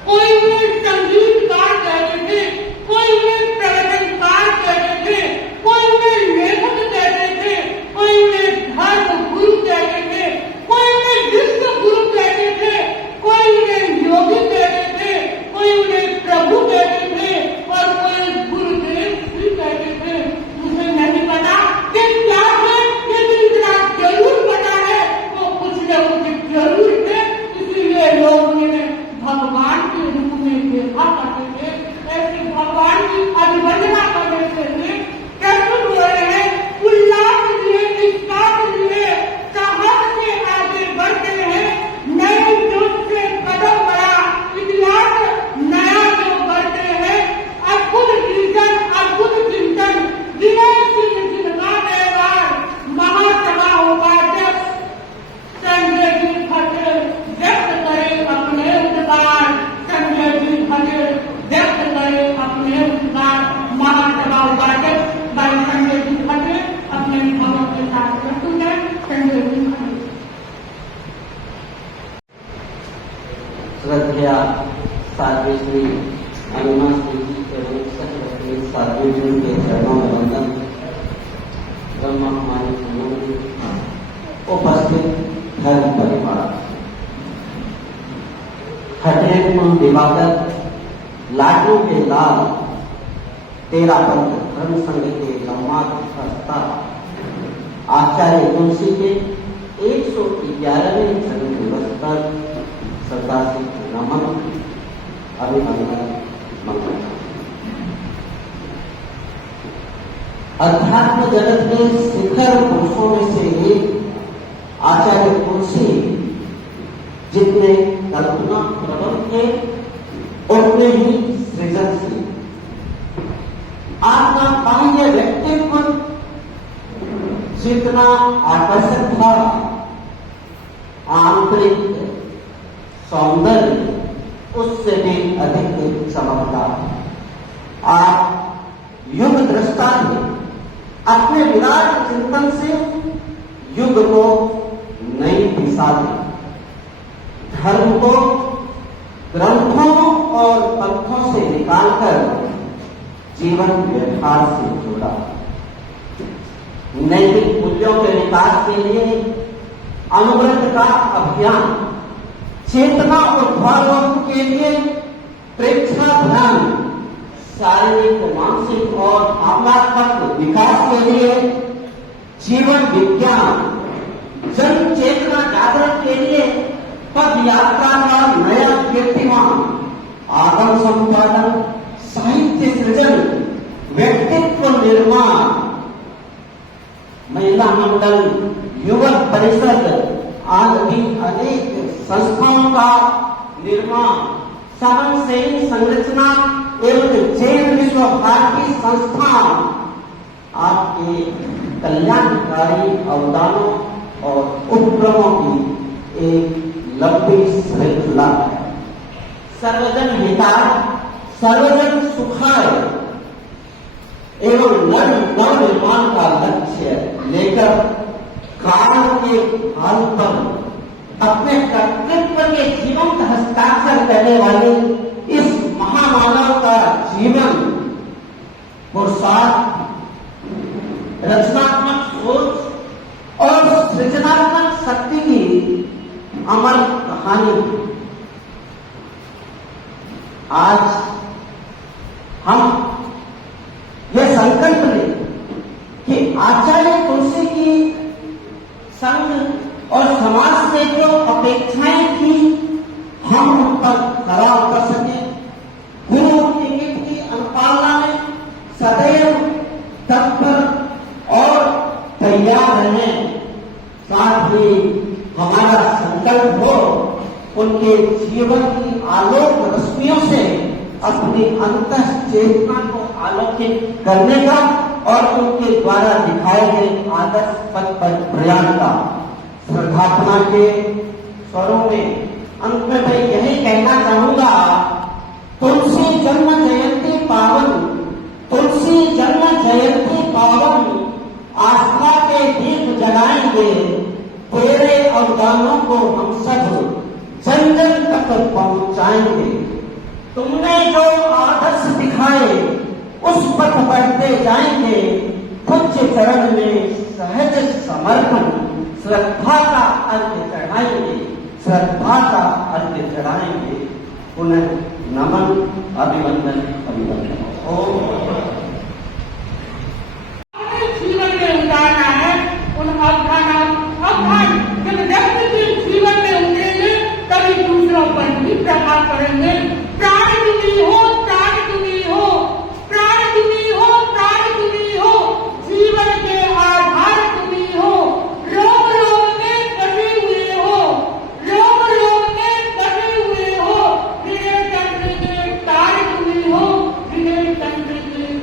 कोई उन्हें संगीतकार कहते थे कोई उन्हें प्रवचनकार कहते थे कोई उन्हें लेखक कहते थे कोई उन्हें धर्म गुरु कहते थे कोई उन्हें विश्व गुरु कहते थे कोई उन्हें योगी कहते थे कोई उन्हें प्रभु कहते थे और कोई गुरुदेव भी कहते थे मुझे नहीं पता कि क्या है लेकिन इतना जरूर पता है वो कुछ न कुछ जरूर थे इसीलिए लोग उन्हें भगवान के रूप में देखा करते थे ऐसे भगवान की अभिवंदना करने से कैसे हो रहे हैं उल्लास लिए निष्काम लिए साहस से आगे बढ़ते हैं नए जोश से कदम बढ़ा इतिहास नया जो बढ़ते हैं अद्भुत कीर्तन अद्भुत चिंतन विनय सिंह जिनका व्यवहार महासभा उपाध्यक्ष संजय जी पटेल व्यक्त करें अपने उद्गार संजय जी पटेल व्यक्त करें अपने उद्गार महासभा उपाध्यक्ष भाई संजय जी पटेल अपने भावों के साथ प्रस्तुत है संजय जी पटेल श्रद्धेया साध्वी अनुमा श्री जी एवं सत्य साध्वी जी के चरणों में वंदन ब्रह्मा कुमारी उपस्थित धर्म परिवार खटेम दिवाकर लाडू के लाल तेरा पंथ धर्म संघ के लम्बात प्रस्ता आचार्य तुलसी के 111वें जन्म दिवस पर जगत के शिखर पुरुषों में से एक आचार्य तुलसी जितने कल्पना प्रबल थे उतने ही सृजनशील। आपका बाह्य व्यक्तित्व जितना आकर्षक था, आंतरिक सौंदर्य उससे भी अधिक चमकदार। आप युग दृष्टा थे। अपने विराट चिंतन से युग को नई दिशा दी। धर्म को ग्रंथों और पंथों से निकालकर जीवन व्यवहार से जोड़ा। नैतिक मूल्यों के विकास के लिए अनुव्रत का अभियान, चेतना उद्भावों के लिए प्रेक्षा ध्यान, शारीरिक मानसिक और भावनात्मक विकास के लिए जीवन विज्ञान, जन चेतना जागरण के लिए पद यात्रा का नया कीर्तिमान, आगम संपादन, साहित्य सृजन, व्यक्तित्व निर्माण, महिला मंडल, युवक परिषद आदि अनेक संस्थाओं का निर्माण, समन सैनिक संरचना एवं जैन विश्व भारती संस्थान आपके कल्याणकारी अवदानों और उपक्रमों की एक लंबी श्रृंखला है। सर्वजन हिताय, सर्वजन सुखाय एवं नव निर्माण का लक्ष्य लेकर काल के हाल पर अपने कर्तृत्व के जीवन का हस्ताक्षर करने वाले इस महामानव का जीवन, पुरुषार्थ, रचनात्मक सोच और सृजनात्मक शक्ति की अमर कहानी। आज हम यह संकल्प लें कि आचार्य तुलसी की संघ और समाज से जो अपेक्षाएं थी हम उन पर खरा उतर सके। गुरु की नीति की अनुपालना में सदैव तत्पर और तैयार रहें। साथ ही हमारा संकल्प हो उनके जीवन की आलोक रश्मियों से अपनी अंतः चेतना को आलोकित करने का और उनके द्वारा दिखाए गए आदर्श पथ पर प्रयाण का। श्रद्धात्मा के स्वरों में अंत में मैं यही कहना चाहूंगा, तुलसी जन्म जयंती पावन, तुलसी जन्म जयंती पावन, आस्था के दीप जलाएंगे, तेरे अवदानों को हम सब जन जन तक पहुंचाएंगे। तुमने जो आदर्श दिखाए उस पथ बढ़ते जाएंगे। पूज्य चरण में सहज समर्पण श्रद्धा का अर्घ्य चढ़ाएंगे, श्रद्धा का अर्घ्य चढ़ाएंगे। पुनः नमन, अभिवंदन, अभिवंदन। जीवन में उतारना है उन अवधान जब व्यक्ति के जीवन में उतरेंगे तभी दूसरों पर भी प्रभाव पड़ेंगे। प्राण तुम्ही हो, प्राण तुम्ही हो, प्राण तुम्ही हो, प्राण तुम्ही हो, जीवन के आधार तुम्ही हो, रोम रोम में बसे हुए हो, रोम रोम में बसे हुए हो, विनय तंत्र के तार तुम्ही हो, विनय तंत्र के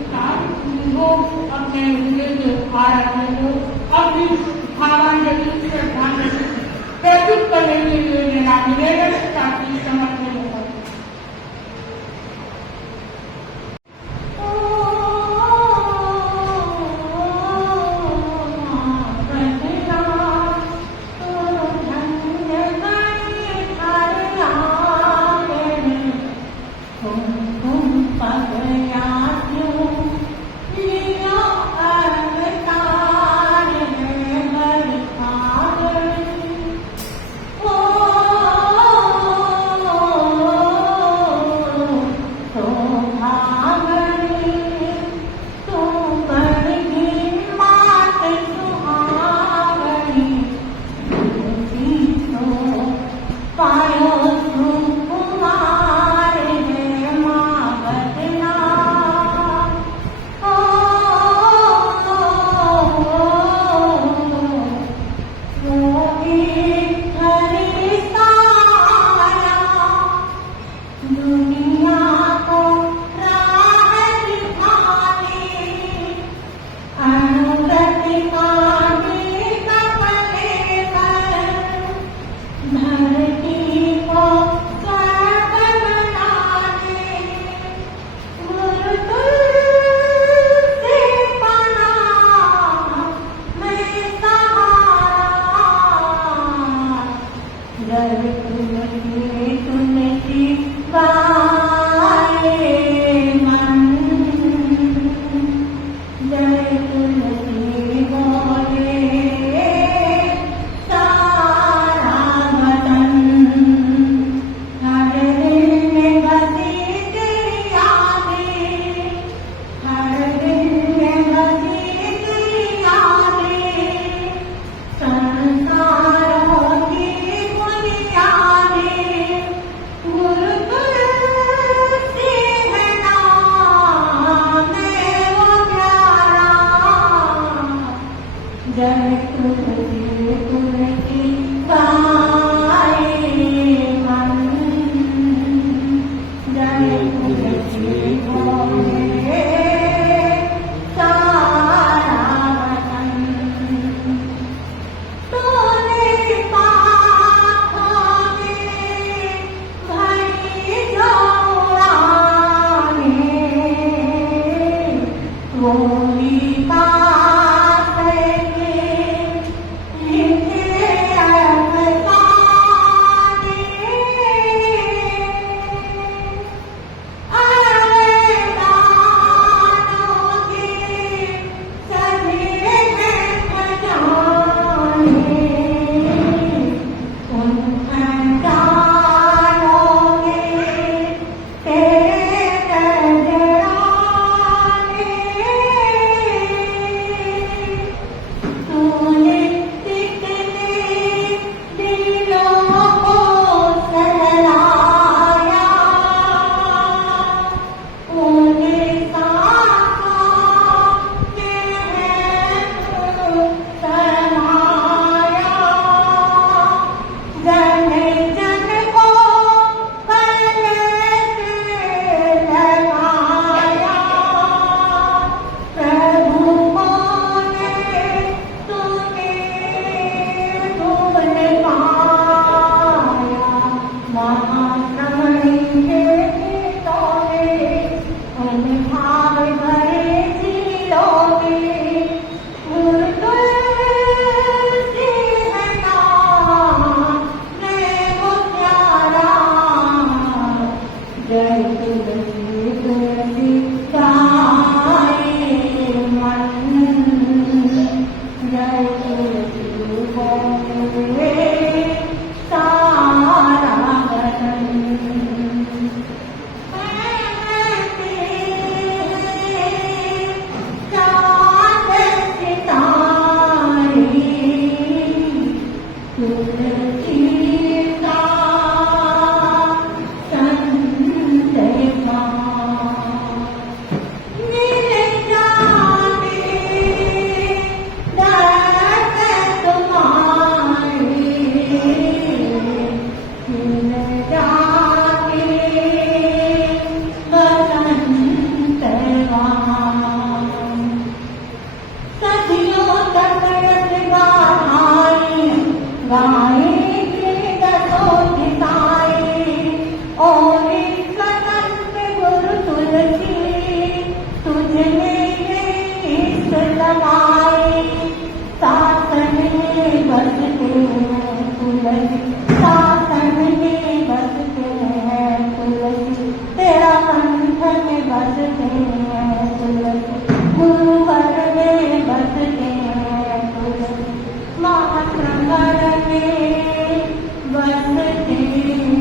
समाए शासन में बसते हैं तुलसी, शासन में बसते हैं तुलसी, तेरा कंठ में बसते हैं तुलसी, गुरुवर में बसते हैं तुलसी, महाश्रृंगार में बसते हैं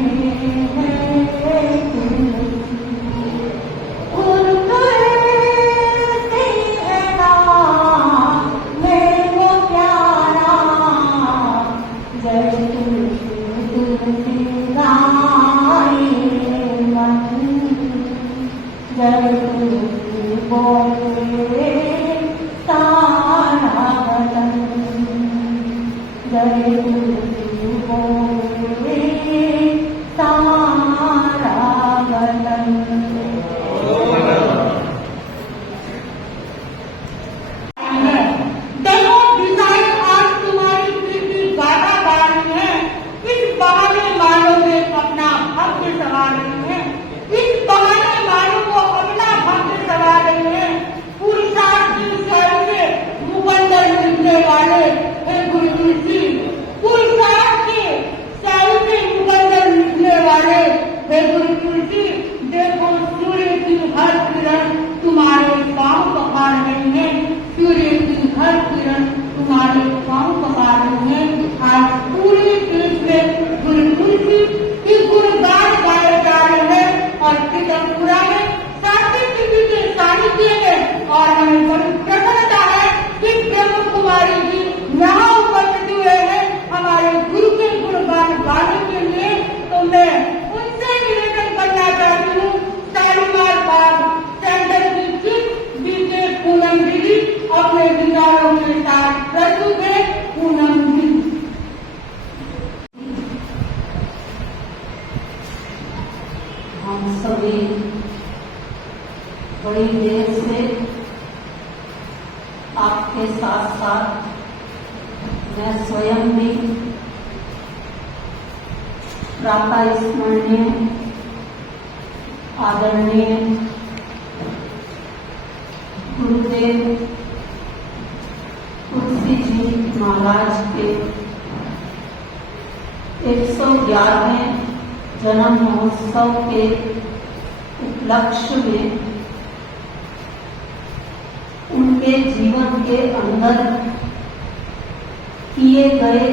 तुलसी। देखो सूर्य की हर किरण तुम्हारे पाँव पखार रही है, सूर्य की हर किरण तुम्हारे पाँव पखार रही है। आज पूरे देश में गुरु तुलसी की गुणगान गाए जा रहे हैं और कीर्तनपुरा में सावित्री जी के सानिध्य में और हमें बड़ी प्रसन्नता है कि ब्रह्म कुमारी जी यहाँ उपस्थित हुए हैं हमारे गुरु के गुणगान गाने के लिए। तो मैं उनसे निवेदन करना चाहती हूँ, शालीमार बाग सेंटर की चीफ बीके पूनम दीदी अपने विचारों के साथ प्रस्तुत है। पूनम जी। हम सभी बड़ी देर से आपके साथ साथ मैं स्वयं भी प्रातः स्मरणीय आदरणीय गुरुदेव तुलसी जी महाराज के 111वें जन्म महोत्सव के उपलक्ष्य में उनके जीवन के अंदर किए गए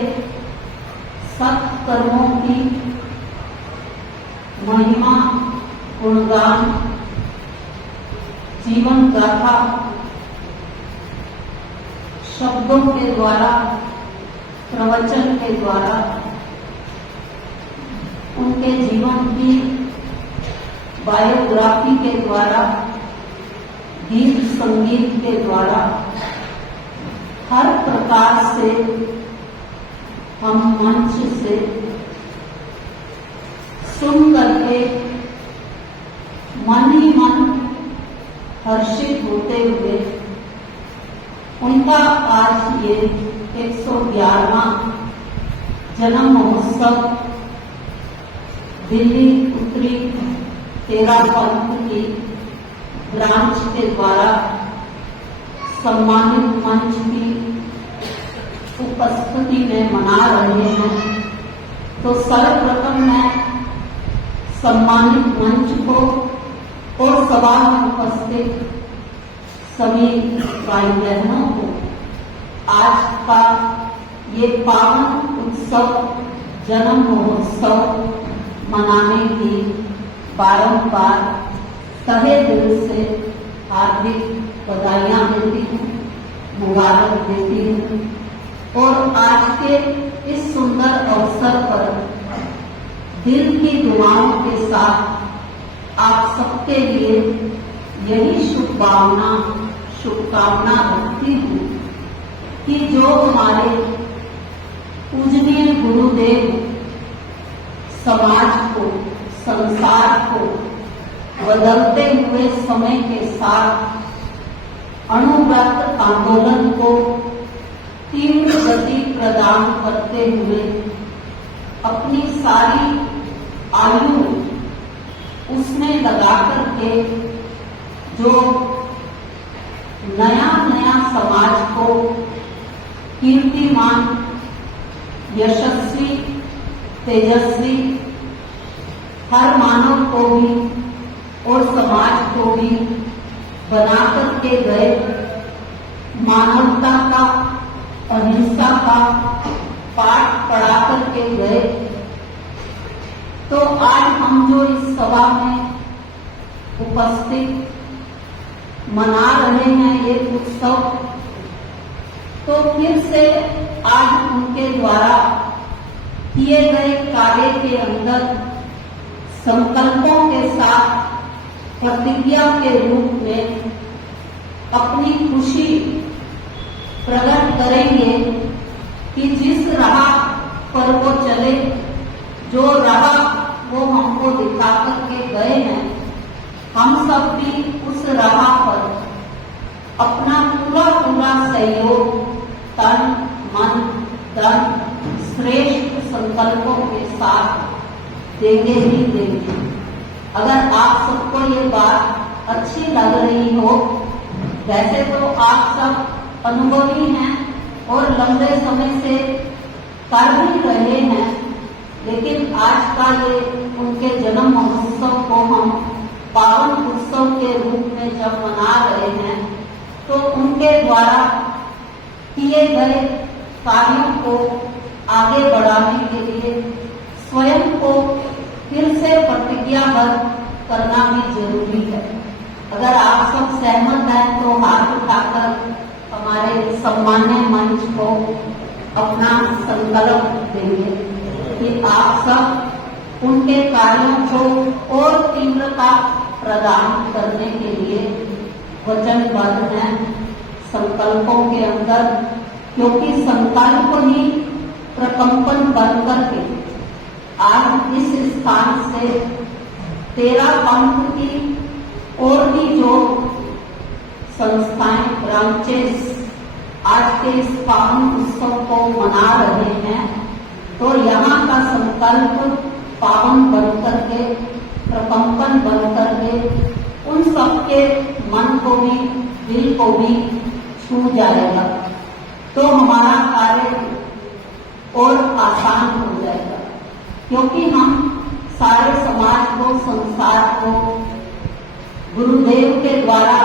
सत्कर्मों की महिमा गुणगान जीवन गाथा शब्दों के द्वारा प्रवचन के द्वारा उनके जीवन की बायोग्राफी के द्वारा गीत संगीत के द्वारा हर प्रकार से हम मंच से सुन करके मन ही मन हर्षित होते हुए उनका आज ये 111वां जन्म महोत्सव दिल्ली उत्तरी तेरा पंथ की ब्रांच के द्वारा सम्मानित मंच की उपस्थिति में मना रहे हैं। तो सर्वप्रथम मैं सम्मानित मंच को और सभा में उपस्थित सभी भाई बहनों को आज का ये पावन उत्सव जन्म महोत्सव मनाने की बारंबार तहे दिल से हार्दिक बधाइयां देती हूँ, मुबारक देती हूँ। और आज के इस सुंदर अवसर पर दिल की दुआओं के साथ आप सबके लिए यही शुभकामना रखती हूँ कि जो हमारे पूजनीय गुरुदेव समाज को, संसार को बदलते हुए समय के साथ अणुव्रत आंदोलन को तीव्र गति प्रदान करते हुए अपनी सारी आयु उसमें लगा करके जो नया समाज को कीर्तिमान, यशस्वी, तेजस्वी, हर मानव को भी और समाज को भी बना करके गए, मानवता का, अहिंसा का पाठ पढ़ा करके गए। तो आज हम जो इस सभा में उपस्थित मना रहे हैं ये उत्सव, तो फिर से आज उनके द्वारा किए गए कार्य के अंदर संकल्पों के साथ प्रतिज्ञा के रूप में अपनी खुशी प्रकट करेंगे कि जिस राह पर वो चले, जो राह वो हमको दिखा करके गए हैं, हम सब भी उस राह पर अपना पूरा सहयोग, तन, मन, धन, श्रेष्ठ संकल्पों के साथ देंगे ही देंगे। अगर आप सबको ये बात अच्छी लग रही हो, वैसे तो आप सब अनुभवी हैं और लंबे समय से कर भी रहे हैं, लेकिन आज का ये उनके जन्म महोत्सव को हम पावन उत्सव के रूप में जब मना रहे हैं, तो उनके द्वारा किए गए कार्यों को आगे बढ़ाने के लिए स्वयं को फिर से प्रतिज्ञाबद्ध करना भी जरूरी है। अगर आप सब सहमत हैं तो हाथ उठाकर हमारे सम्मान्य मंच को अपना संकल्प देंगे कि आप सब उनके कार्यों को और तीव्रता प्रदान करने के लिए वचनबद्ध हैं संकल्पों के अंदर, क्योंकि संकल्प ही प्रकंपन बन करके आज इस स्थान से 13 पंथ की और भी जो संस्थाएं, ब्रांचेस आज के इस पावन उत्सव को मना रहे हैं, तो यहाँ का संकल्प पावन बन करके, प्रकंपन बन करके उन सबके मन को भी, दिल को भी छू जाएगा, तो हमारा कार्य और आसान हो जाएगा। क्योंकि हम सारे समाज को, संसार को गुरुदेव के द्वारा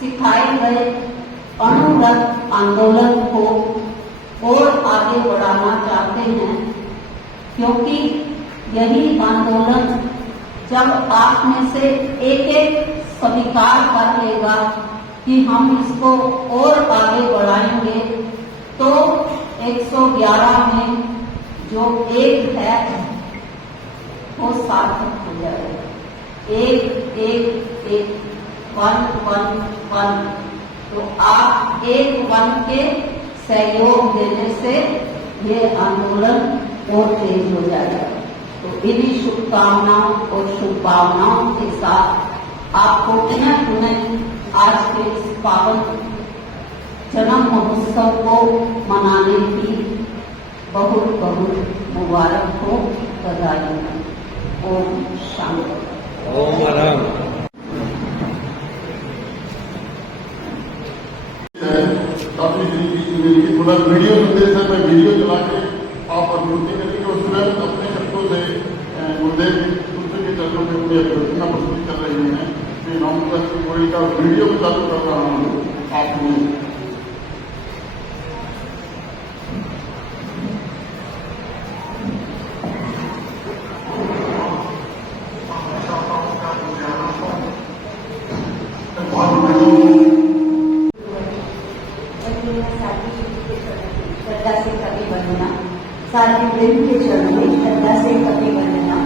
सिखाए गए अणुव्रत आंदोलन को और आगे बढ़ाना चाहते हैं, क्योंकि यही आंदोलन जब आप में से एक एक स्वीकार कर लेगा कि हम इसको और आगे बढ़ाएंगे, तो 111 में जो एक है वो सार्थक हो जाएगा। एक एक एक, वन वन वन। तो आप एक वन के सहयोग देने से ये आंदोलन और तेज हो जाएगा। तो इन्हीं शुभकामनाओं और शुभभावनाओं के साथ आपको पुनः आज के इस पावन जन्म महोत्सव को मनाने की बहुत बहुत मुबारक हो, बधाई। ओम शांति। ओम राम। काफी थोड़ा वीडियो संदेश है, मैं वीडियो चला के आप अनुमति करेंगे और तुरंत अपने शब्दों से गुरुदेव के चरणों में उन्हें अभ्यर्थना प्रस्तुत कर रही हैं। नॉमिनेशन का वीडियो भी चालू कर रहा हूँ आप सारी प्रेम के चरण में श्रद्धा से कभी वंदना।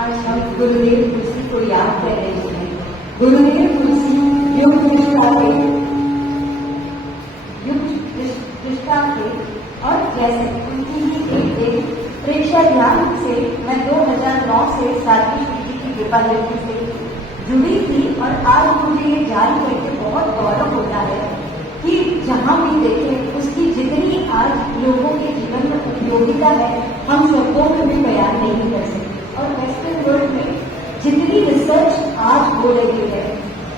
आज हम गुरुदेव तुलसी को याद कर रहे हैं। गुरुदेव तुलसी योग निष्ठा के और जैसे उनकी ही एक प्रेक्षा ध्यान से मैं 2009 से सारथी जी की कृपा से जुड़ी थी, और आज मुझे ये जान करके बहुत गौरव होता है कि जहाँ भी देखें उसकी जितनी आज लोगों के जीवन में उपयोगिता है, हम शब्दों में भी बयान नहीं कर सकते। और वेस्टर्न वर्ल्ड में जितनी रिसर्च आज हो रही है,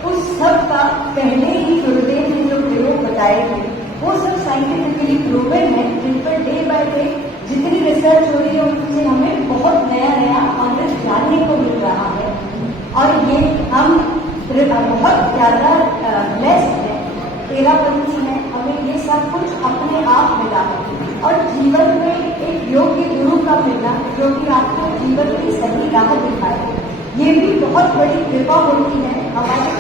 उस उस सब का पहले ही गुरुदेव ने जो प्रयोग बताए थे वो सब साइंटिफिकली प्रूवन है, जिन पर डे बाय डे जितनी रिसर्च हो रही है उनसे हमें बहुत नया नया अमृत जानने को मिल रहा है। और ये हम बहुत ज्यादा ब्लेस्ड है, तेरापंथी है, हमें ये सब कुछ अपने आप मिला है। और जीवन में एक योग्य गुरु का मिलना जो कि आपको जीवन की सही राह दिखाए, ये भी बहुत बड़ी कृपा होती है। हमारे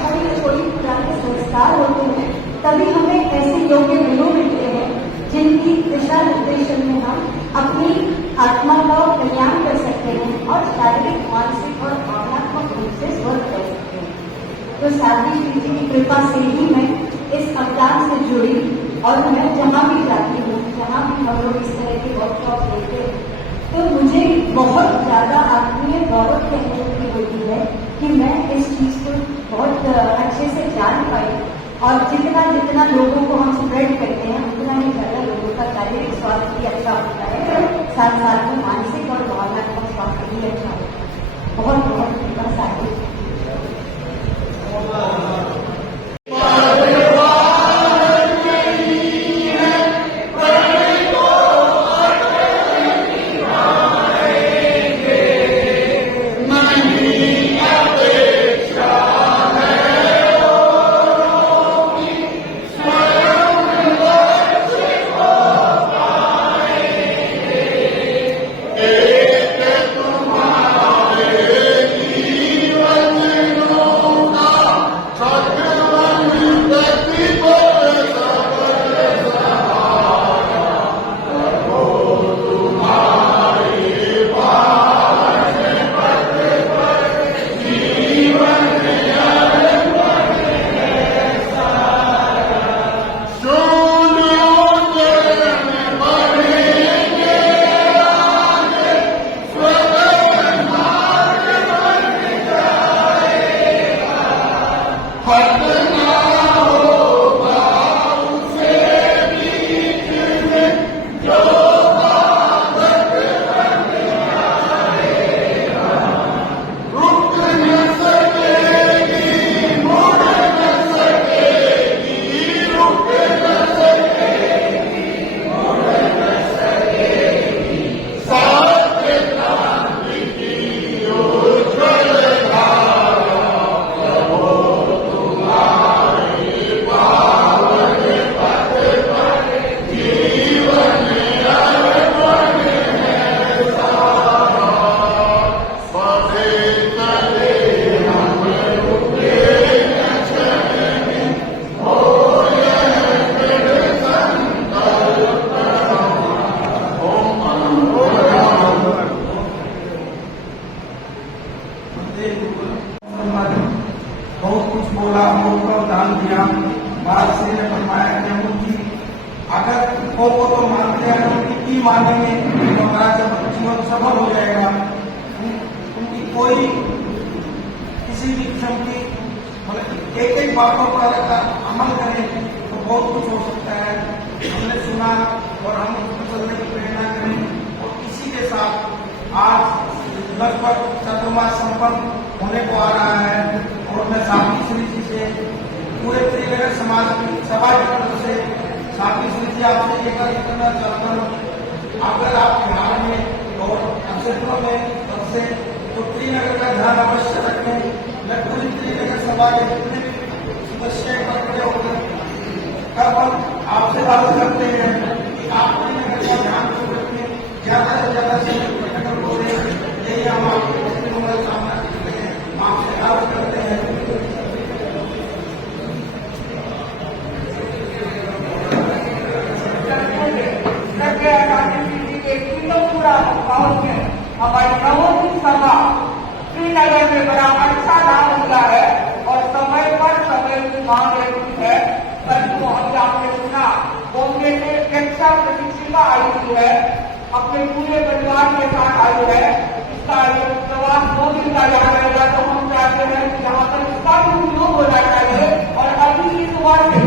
कोई पुराने संस्कार होते हैं तभी हमें ऐसे योग्य गुरु मिलते हैं जिनकी दिशा निर्देशन में हम अपनी आत्मा का कल्याण कर सकते हैं और शारीरिक, मानसिक और भावनात्मक रूप से स्वस्थ कर सकते हैं। तो साध्वी श्री जी की कृपा से ही मैं इस अवतार से जुड़ी और मैं जहाँ भी जाती हूँ, जहाँ भी हम लोग इस तरह के वर्कशॉप लेते हैं, तो मुझे बहुत ज्यादा आत्मीय गौरव की अनुभूति होती है कि मैं इस चीज को बहुत अच्छे से जान पाई। और जितना जितना लोगों को हम स्प्रेड करते हैं उतना ही ज्यादा लोगों का शारीरिक स्वास्थ्य भी अच्छा होता है, साथ साथ में मानसिक और भावनात्मक स्वास्थ्य भी अच्छा होता है। बहुत बहुत धन्यवाद। बहुत कुछ बोला, बहुत दान दिया। बाद से ने फरमाया कि उनकी अगर को तो मानते हैं, उनकी मानेंगे तो हमारा जब जीवन सफल हो जाएगा। उनकी कोई किसी भी किस्म की मतलब एक एक बातों पर अगर अमल करें तो बहुत कुछ हो सकता है। हमने सुना और हम उसको चलने की प्रेरणा करें। और इसी के साथ आज लगभग चतुर्मास संपन्न होने को आ रहा है और मैं साध्वी श्री जी से पूरे त्रिनगर समाज की सभा की तरफ से साध्वी श्री जी आपसे ये कार्य करना चाहता हूँ। अगर आप बिहार में और क्षेत्रों में सबसे तो त्रिनगर का ध्यान अवश्य रखें। मैं पूरी त्रिनगर सभा के जितने सदस्य पकड़े होकर कब हम आपसे बात करते हैं कि आप त्रिनगर का ध्यान रखें, ज्यादा से ज्यादा से प्रकटन हो रहे हैं। यही हम आपके सामना करते हैं, आपसे बात करते हैं। हमारी नवों सभा श्रीनगर में बड़ा अच्छा नाम हुआ है और समय पर समय की मांग रहती है। परंतु हमने आपने सुना बॉम्बे से शिक्षा प्रशिक्षिका आई हुई है, अपने पूरे परिवार के साथ आई है। इसका प्रवास 2 दिन का यहाँ रहेगा। तो हम चाहते हैं कि यहाँ पर इसका भी उपयोग होना चाहिए और अभी की सुबह से